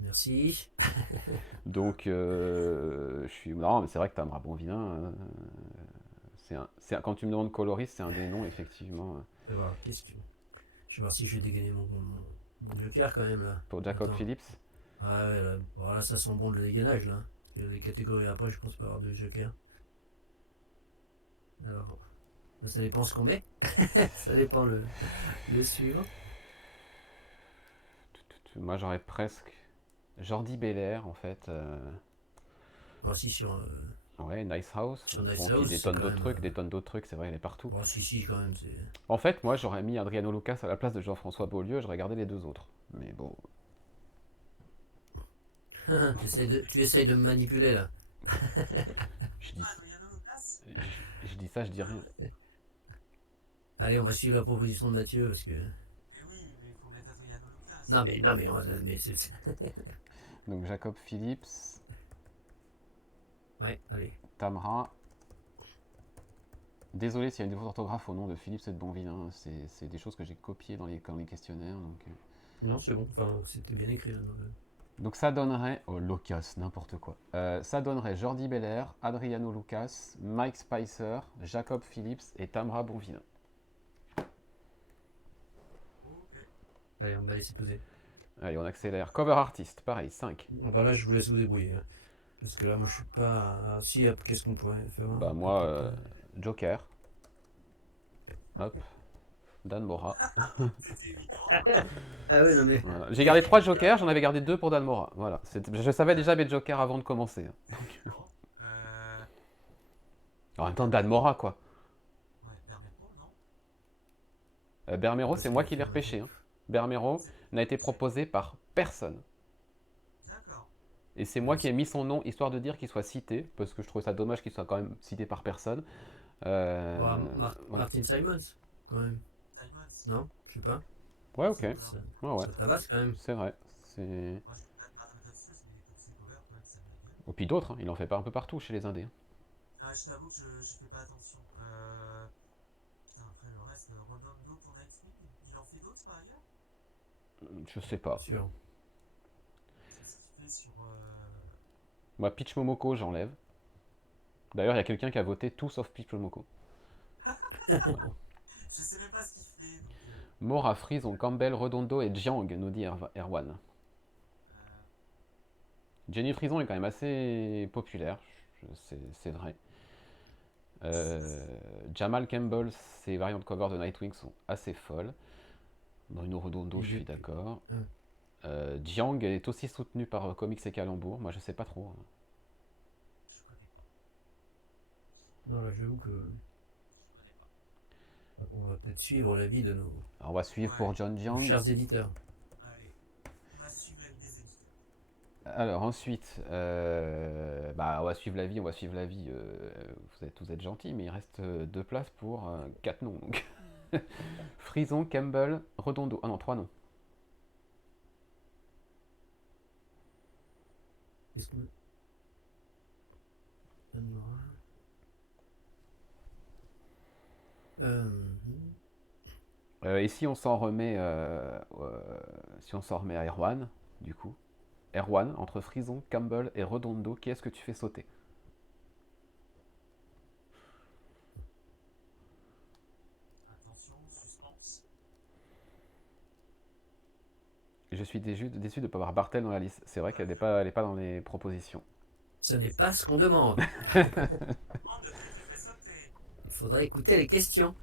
Merci. Donc, je suis. Non, mais c'est vrai que Tamra bon vilain. Quand tu me demandes coloriste, c'est un des noms, effectivement. Je vais voir, je vais voir si je vais dégainer mon Joker quand même là. Pour Jacob Attends. Phillips. Ah ouais, là, bon, là, ça sent bon le dégainage là. Il y a des catégories après, je pense pas avoir de Joker. Alors, là, ça dépend ce qu'on met. Ça dépend le suivant. Moi, j'aurais presque. Jordi Belair, en fait. Bon, si, Ouais, Nice House. sur Bon, Nice puis House, des c'est tonnes quand d'autres même. trucs, des tonnes d'autres trucs, c'est vrai, il est partout. Bon, si, quand même, c'est. En fait, moi, j'aurais mis Adriano Lucas à la place de Jean-François Beaulieu, j'aurais gardé les deux autres. Mais bon, Tu essayes de me manipuler là. je dis, Ah, Adriano Lucas? je dis ça, je dis rien. Allez, on va suivre la proposition de Mathieu parce que. Mais oui, mais il faut mettre Adriano Lucas. Non, mais c'est. Donc, Jacob Phillips, Ouais, allez. Tamra. Désolé s'il y a une défaut d'orthographe au nom de Philippe et de Bonvillain, c'est des choses que j'ai copiées dans les questionnaires. Non, c'est bon. Enfin, c'était bien écrit là. Donc ça donnerait... Oh, Lucas, n'importe quoi. Ça donnerait Jordi Belair, Adriano Lucas, Mike Spicer, Jacob Phillips et Tamra Bonvillain. Ok. Allez, on va laisser poser. Allez, on accélère. Cover artist, pareil, 5. Bah là, je vous laisse vous débrouiller, hein. Parce que là, moi, je suis pas. Si, qu'est-ce qu'on pourrait faire, hein, Bah à moi, peu près. Joker. Hop. Dan Mora. C'était évident. Ah ouais, non mais. Voilà. J'ai gardé 3 jokers, j'en avais gardé 2 pour Dan Mora. Voilà. Je savais déjà mes jokers avant de commencer, hein. Bon. Euh... En même temps, Dan Mora, quoi. Ouais, Bermejo, non? Bermero, Ouais, c'est c'est moi vrai qui l'ai qu'il y a un repêché, truc. hein. Bermero n'a été proposé par personne. D'accord. Et c'est moi qui ai mis son nom, histoire de dire qu'il soit cité, parce que je trouve ça dommage qu'il soit quand même cité par personne. Bah, Voilà. Martin Simons, quand même. Simons. Non, je sais pas. Ouais, ok. Ça, Ouais, ouais. ça tabasse quand même. C'est vrai. C'est... Moi, je peux pas de dessus, mais c'est cover quand même, ça me la gueule. Et puis d'autres, hein, il en fait pas un peu partout chez les Indés. Ah, je t'avoue que je fais pas attention. Putain, après le reste, Redondo pour Nightwing, il en fait d'autres par ailleurs? Je sais pas. Sûr. Qu'est-ce qu'il fait sur. Moi, Peach Momoko, j'enlève. D'ailleurs, il y a quelqu'un qui a voté tout sauf Peach Momoko. Voilà. Je sais même pas ce qu'il fait, donc. Mora, Frison, Campbell, Redondo et Jiang, nous dit Erwan. Euh, Jenny Frison est quand même assez populaire, c'est vrai. Jamal Campbell, ses variantes cover de Nightwing sont assez folles. Bruno Redondo, je suis d'accord. Jiang est aussi soutenu par Comics et Calembour. Moi, je sais pas trop. je connais pas. Non, là, j'avoue que Je connais pas. on va peut-être suivre l'avis de nos Alors, on va suivre pour John Jiang. chers éditeurs. Allez, on va suivre l'aide des éditeurs. Alors ensuite, on va suivre l'avis, vous êtes gentils, mais il reste 2 places pour 4 noms. Donc. Frison, Campbell, Redondo. Ah non, 3 noms. Est-ce que... Et si on s'en remet, à Erwan, du coup, Erwan, entre Frison, Campbell et Redondo, qui est-ce que tu fais sauter? Attention, suspense. Je suis déçu de ne pas avoir Bartel dans la liste. C'est vrai qu'elle n'est pas, dans les propositions. Ce n'est pas ce qu'on demande. Demande de tu fais sauter. Il faudrait écouter les questions.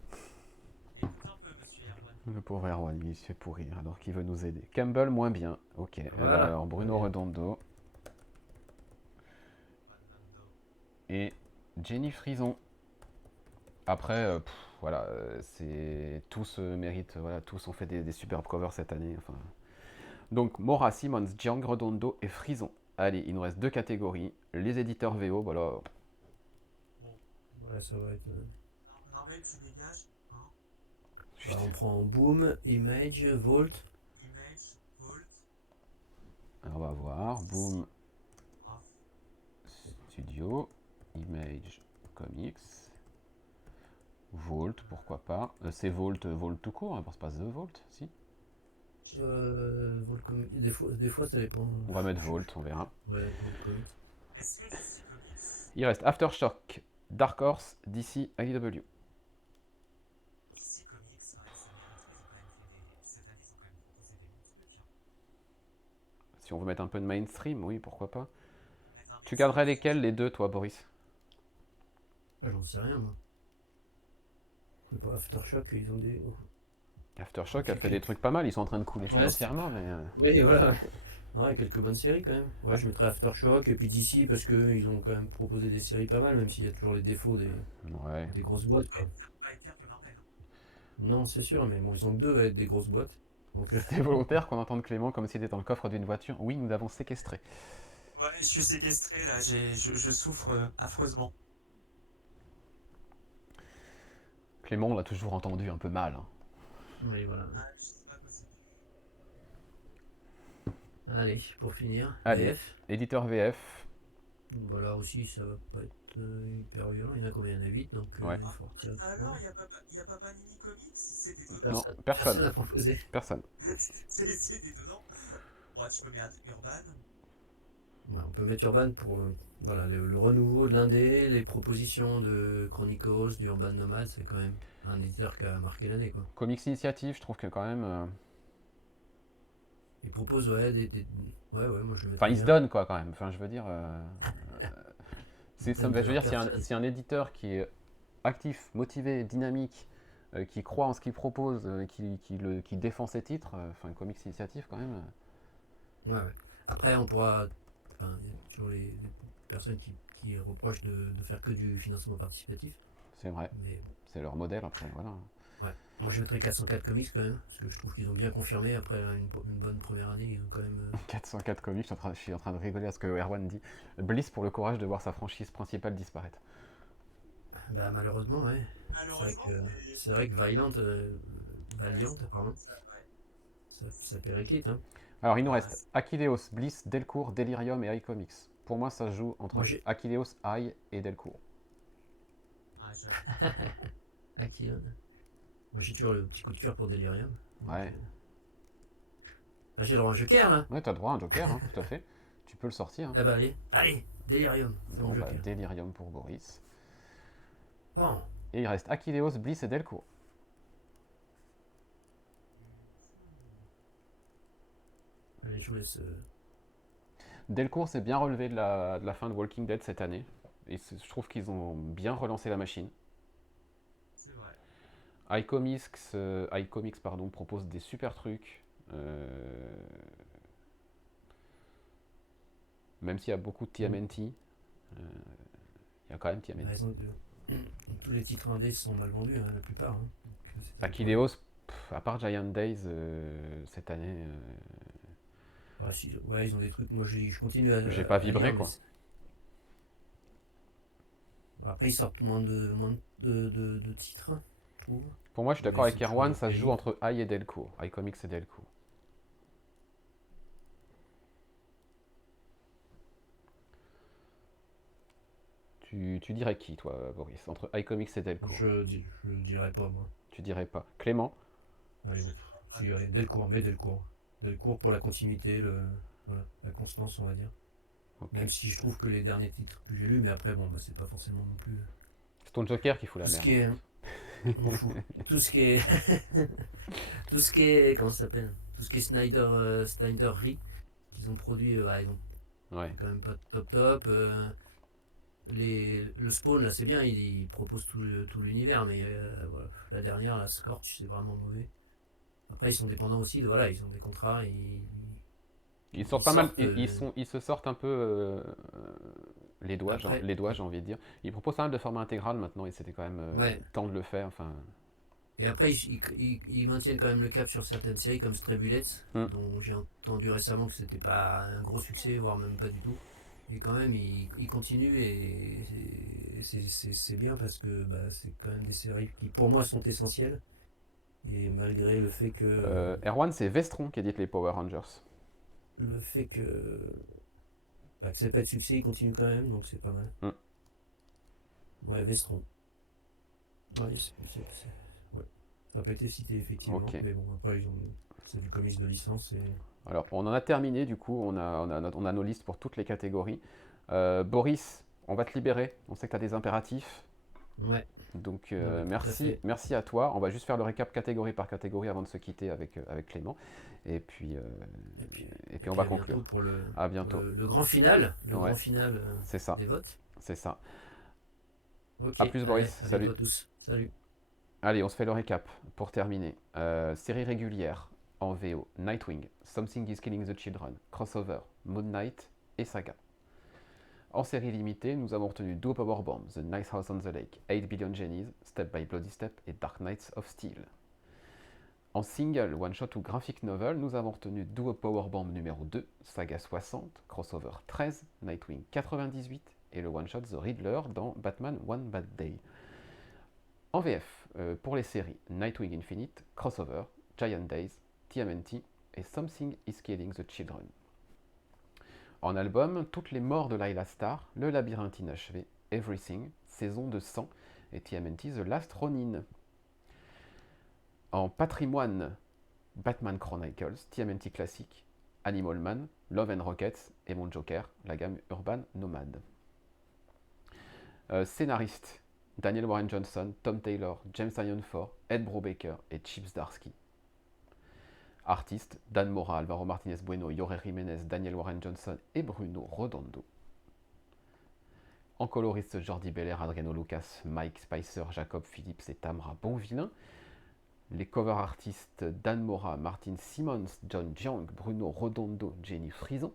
Écoute un peu, monsieur Erwan. Le pauvre Erwan, il se fait pourrir alors qu'il veut nous aider. Campbell, moins bien. Ok. Voilà. Alors, Bruno Redondo Redondo. et Jenny Frison. Après, voilà, tous méritent, voilà, tous ont fait des superbes covers cette année. Enfin. Donc, Mora, Simmons, Jiang, Redondo et Frison. Allez, il nous reste 2 catégories. Les éditeurs VO, voilà. Bon, Ouais, ça va être... Marvel, tu dégages. Hein. Bah, on prend Boom, Image, Volt. Image, Volt, Alors, on va voir. Boom, Off. Studio, Image, Comics, Volt, pourquoi pas. C'est Volt tout court, hein, c'est pas The Volt, si. Volt Comics. Des fois, ça dépend. On va mettre Volt, on verra. Ouais, Volt Comics. Est-ce que DC Comics, Il reste Aftershock, Dark Horse, DC, IDW. DC Comics, ouais, ça mérite, ils ont quand même fait des. Cette année, ils ont quand même proposé des bons trucs. Hein. Si on veut mettre un peu de mainstream, oui, pourquoi pas. Mettre un Tu peu garderais de- lesquels, les 2, toi, Boris? Ah, j'en sais rien, moi. C'est pas Aftershock, ils ont des... Aftershock a fait des trucs pas mal, ils sont en train de couler financièrement, mais... Oui, voilà. Ouais, quelques bonnes séries quand même. Ouais, je mettrais Aftershock et puis DC parce qu'ils ont quand même proposé des séries pas mal, même s'il y a toujours les défauts Ouais. des grosses boîtes. Quoi. Ça peut pas être pire que Marvel. Hein. Non, c'est sûr, mais bon, ils ont que 2 à être des grosses boîtes. Donc, C'est volontaire qu'on entende Clément comme s'il était dans le coffre d'une voiture. Oui, nous l'avons séquestré. Ouais, je suis séquestré là, je souffre affreusement. Clément, on l'a toujours entendu un peu mal. Hein. oui, voilà. Ah, je sais pas quoi c'est. Allez, pour finir, Allez. VF. Éditeur VF. Bon, là aussi, ça va pas être hyper violent. Il y en a combien? Il y en a 8, donc Ouais. il faut retirer. Alors, il y a pas Panini Comics, c'est étonnant. Non, Personne personne. n'a proposé. Personne. C'est étonnant. Bon, tu peux mettre Urban. Ouais, on peut mettre Urban pour voilà, le renouveau de l'indé, les propositions de Chronicos, du Urban Nomad, c'est quand même un éditeur qui a marqué l'année. Quoi. Comics Initiative, je trouve que quand même... Il propose, ouais, ouais, moi je le Enfin, mettrais il se bien. donne, quoi, quand même. Enfin, je veux dire... je veux dire, c'est un éditeur qui est actif, motivé, dynamique, qui croit en ce qu'il propose, qui défend ses titres. Enfin, Comics Initiative, quand même... Ouais. Après, on pourra. Enfin, il y a toujours les personnes qui reprochent de faire que du financement participatif. C'est vrai. Mais C'est leur modèle, après, voilà. ouais. Moi, je mettrais 404 comics quand même, parce que je trouve qu'ils ont bien confirmé après une bonne première année. Ils ont quand même. 404 comics, je suis en train de rigoler à ce que Erwan dit. Bliss pour le courage de voir sa franchise principale disparaître. Bah, malheureusement, ouais. Malheureusement, C'est vrai que Valiant, pardon. ouais. ça périclite. Hein. Alors, il nous Ah, reste Achilleos, Bliss, Delcourt, Delirium et iComics. Pour moi, ça se joue entre Moi, j'ai. Achilleos, I et Delcourt. je... Ah, moi, j'ai toujours le petit coup de cœur pour Delirium. Donc, Ouais, ah, j'ai le droit à un joker, là. ouais, t'as droit à un joker, hein, tout à fait. Tu peux le sortir. Hein. Ah bah, allez, Delirium, c'est Bon, mon bah, joker. Delirium pour Boris. Bon, Et il reste Achilleos, Bliss et Delcourt. allez, je vous laisse. Delcourt s'est bien relevé de la fin de Walking Dead cette année. Et je trouve qu'ils ont bien relancé la machine. C'est vrai. iComics pardon, propose des super trucs. Même s'il y a beaucoup de TMNT, il y a quand même TMNT. Raison de. Tous les titres indés sont mal vendus, hein, la plupart. Hein. Donc, Achilleos, à part Giant Days cette année, ouais, ouais, ils ont des trucs. Moi, je continue j'ai pas à vibré lire, mais quoi. après, ils sortent moins de titres, hein, je trouve. Pour moi, je suis Mais d'accord avec c'est toujours Erwan, ça se joue pénible. entre I et Delcourt, iComics et Delcourt. Tu dirais qui, toi, Boris, entre iComics et Delcourt? Je dirais pas, moi. Tu dirais pas. Clément? Allez, Je... je dirais Delcourt, mais Delcourt. Delcourt pour la continuité, voilà, la constance, on va dire. Ok. Même si je trouve que les derniers titres que j'ai lus, mais après, bon, bah, c'est pas forcément non plus. C'est ton Joker qui fout la Tout ce merde qui en est. fait. Je m'en fous. Tout ce qui est. Tout ce qui est. Comment ça s'appelle? Tout ce qui est Snyder Ri, qu'ils ont produit, ils ont Ouais. quand même pas top. Le Spawn, là, c'est bien, il propose tout l'univers, mais voilà, la dernière, la Scorch, c'est vraiment mauvais. Après, ils sont dépendants aussi voilà, ils ont des contrats, Ils ils sortent pas mal, sortent. ils se sortent un peu Après, les doigts, j'ai envie de dire. Ils proposent pas mal de formats intégral maintenant et c'était quand même ouais. temps de le faire. Enfin, Et après, ils maintiennent quand même le cap sur certaines séries comme Stray Bullets, hmm. dont j'ai entendu récemment que c'était pas un gros succès, voire même pas du tout. Et quand même, ils continuent et c'est bien parce que bah, c'est quand même des séries qui, pour moi, sont essentielles. Et malgré le fait que Erwan, c'est Vestron qui édite les Power Rangers. le fait que, bah, que c'est pas de succès, ils continuent quand même, donc c'est pas mal. Hmm. Ouais, Vestron. Ouais, ouais. Ça n'a pas été cité effectivement, Ok. mais bon, après, c'est du comics de licence et. Alors, on en a terminé du coup, on a nos listes pour toutes les catégories. Boris, on va te libérer. On sait que tu as des impératifs. Ouais, Donc ouais, tout à merci, fait. merci à toi. On va juste faire le récap catégorie par catégorie avant de se quitter avec Clément. Et puis, Et puis, et et puis on puis va à bientôt conclure. pour À pour bientôt. le grand final, Ouais, c'est ça, des votes. c'est ça. Ok, À plus allez, Boris, à bientôt salut. à tous. Salut. Allez, on se fait le récap pour terminer. Série régulière en VO, Nightwing, Something is Killing the Children, Crossover, Moon Knight et Saga. En série limitée, nous avons retenu Duo Powerbomb, The Nice House on the Lake, 8 Billion Jennies, Step by Bloody Step et Dark Knights of Steel. En single, one shot ou graphic novel, nous avons retenu Duo Powerbomb numéro 2, Saga 60, Crossover 13, Nightwing 98 et le one shot The Riddler dans Batman One Bad Day. En VF, pour les séries Nightwing Infinite, Crossover, Giant Days, TMNT et Something is Killing the Children. En album, Toutes les morts de Laila Starr, Le labyrinthe inachevé, Everything, Saison de sang et TMNT The Last Ronin. En patrimoine, Batman Chronicles, TMNT classique, Animal Man, Love and Rockets et mon Joker, la gamme Urban Nomad. Scénariste, Daniel Warren Johnson, Tom Taylor, James Tynion Ford, Ed Brubaker et Chip Zdarsky. Artistes, Dan Mora, Alvaro Martinez Bueno, Jorge Jiménez, Daniel Warren Johnson et Bruno Redondo. En coloriste, Jordi Belair, Adriano Lucas, Mike Spicer, Jacob Phillips et Tamra Bonvillain. Les cover artistes, Dan Mora, Martin Simmons, John Jiang, Bruno Redondo, Jenny Frison.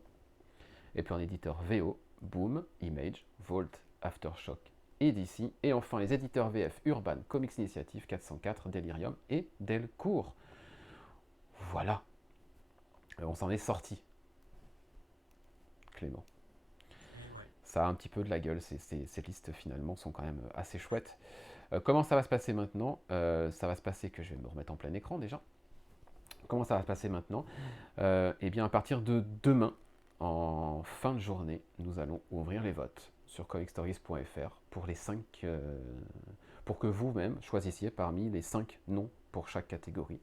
Et puis en éditeur VO, Boom, Image, Volt, Aftershock et DC. Et enfin les éditeurs VF Urban, Comics Initiative 404, Delirium et Delcourt. Voilà. On s'en est sorti. Clément. Ouais. Ça a un petit peu de la gueule, ces listes finalement sont quand même assez chouettes. Comment ça va se passer maintenant? Ça va se passer que je vais me remettre en plein écran déjà. comment ça va se passer maintenant? Eh bien, à partir de demain, en fin de journée, nous allons ouvrir les votes sur comicstories.fr pour les 5, pour que vous-même choisissiez parmi les 5 noms pour chaque catégorie,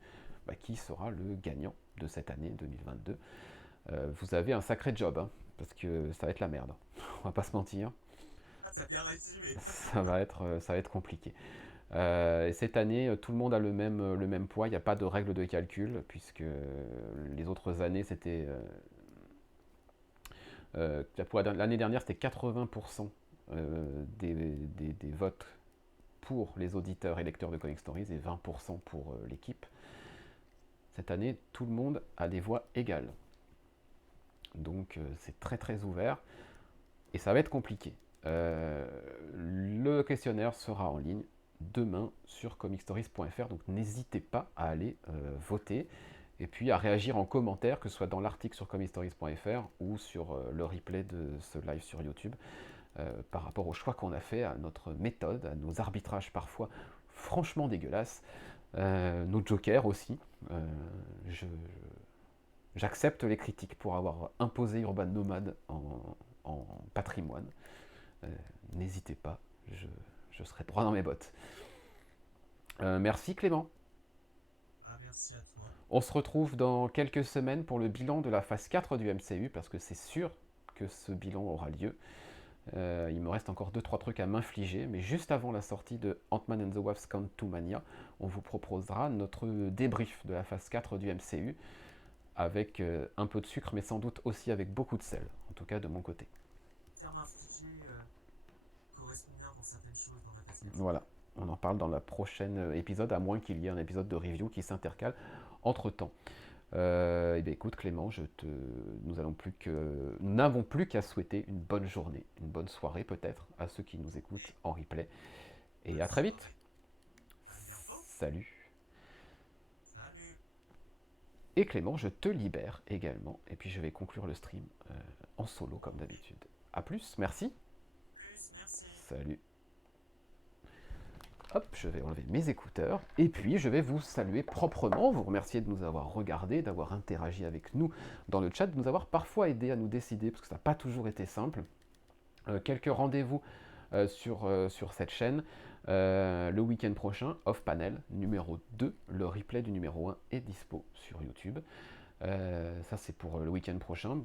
qui sera le gagnant de cette année 2022. Vous avez un sacré job, hein, parce que ça va être la merde. On va pas se mentir. Ça a bien résumé. Ça va être compliqué. Et cette année, tout le monde a le même poids. Il n'y a pas de règle de calcul, puisque les autres années, c'était... pour l'année dernière, c'était 80% des votes pour les auditeurs et lecteurs de Comic Stories et 20% pour l'équipe. Cette année, tout le monde a des voix égales. Donc c'est très très ouvert et ça va être compliqué. Le questionnaire sera en ligne demain sur comicstories.fr, donc n'hésitez pas à aller voter et puis à réagir en commentaire, que ce soit dans l'article sur comicstories.fr ou sur le replay de ce live sur YouTube, par rapport au choix qu'on a fait, à notre méthode, à nos arbitrages parfois franchement dégueulasses, nos jokers aussi. J'accepte les critiques pour avoir imposé Urban Nomad en patrimoine. N'hésitez pas, je serai droit dans mes bottes. Merci Clément. Merci à toi. On se retrouve dans quelques semaines pour le bilan de la phase 4 du MCU, parce que c'est sûr que ce bilan aura lieu. Il me reste encore 2-3 trucs à m'infliger, mais juste avant la sortie de Ant-Man and the Wasp: Quantumania, on vous proposera notre débrief de la phase 4 du MCU, avec un peu de sucre, mais sans doute aussi avec beaucoup de sel, en tout cas de mon côté. Le terme infligé correspond bien pour certaines choses dans la phase 4. Voilà, on en parle dans la prochaine épisode, à moins qu'il y ait un épisode de review qui s'intercale entre-temps. Eh bien, écoute Clément, nous n'avons plus qu'à souhaiter une bonne journée, une bonne soirée peut-être à ceux qui nous écoutent en replay. Et à très vite. Salut. Et Clément, je te libère également. Et puis je vais conclure le stream en solo comme d'habitude. A plus, merci. Merci. Salut. Hop, je vais enlever mes écouteurs. Et puis je vais vous saluer proprement, vous remercier de nous avoir regardés, d'avoir interagi avec nous dans le chat, de nous avoir parfois aidé à nous décider, parce que ça n'a pas toujours été simple. Quelques rendez-vous sur cette chaîne. Le week-end prochain, Off Panel, numéro 2, le replay du numéro 1 est dispo sur YouTube. Ça c'est pour le week-end prochain.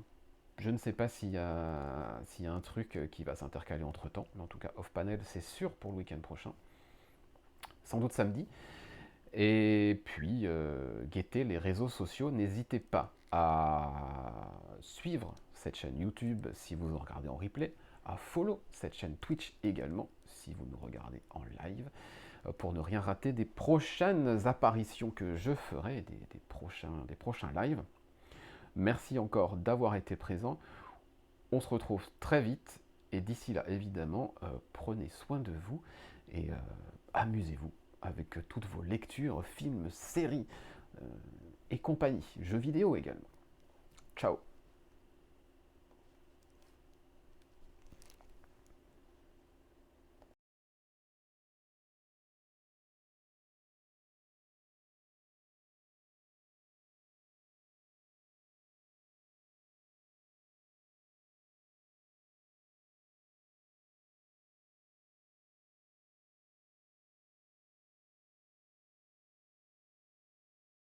Je ne sais pas s'il y a un truc qui va s'intercaler entre temps, mais en tout cas Off Panel c'est sûr pour le week-end prochain. Sans doute samedi. Et puis guettez les réseaux sociaux, n'hésitez pas à suivre cette chaîne YouTube si vous en regardez en replay, à follow cette chaîne Twitch également si vous nous regardez en live, pour ne rien rater des prochaines apparitions que je ferai, des prochains lives. Merci encore d'avoir été présent. On se retrouve très vite et d'ici là, évidemment, prenez soin de vous et amusez-vous avec toutes vos lectures, films, séries et compagnie, jeux vidéo également. Ciao.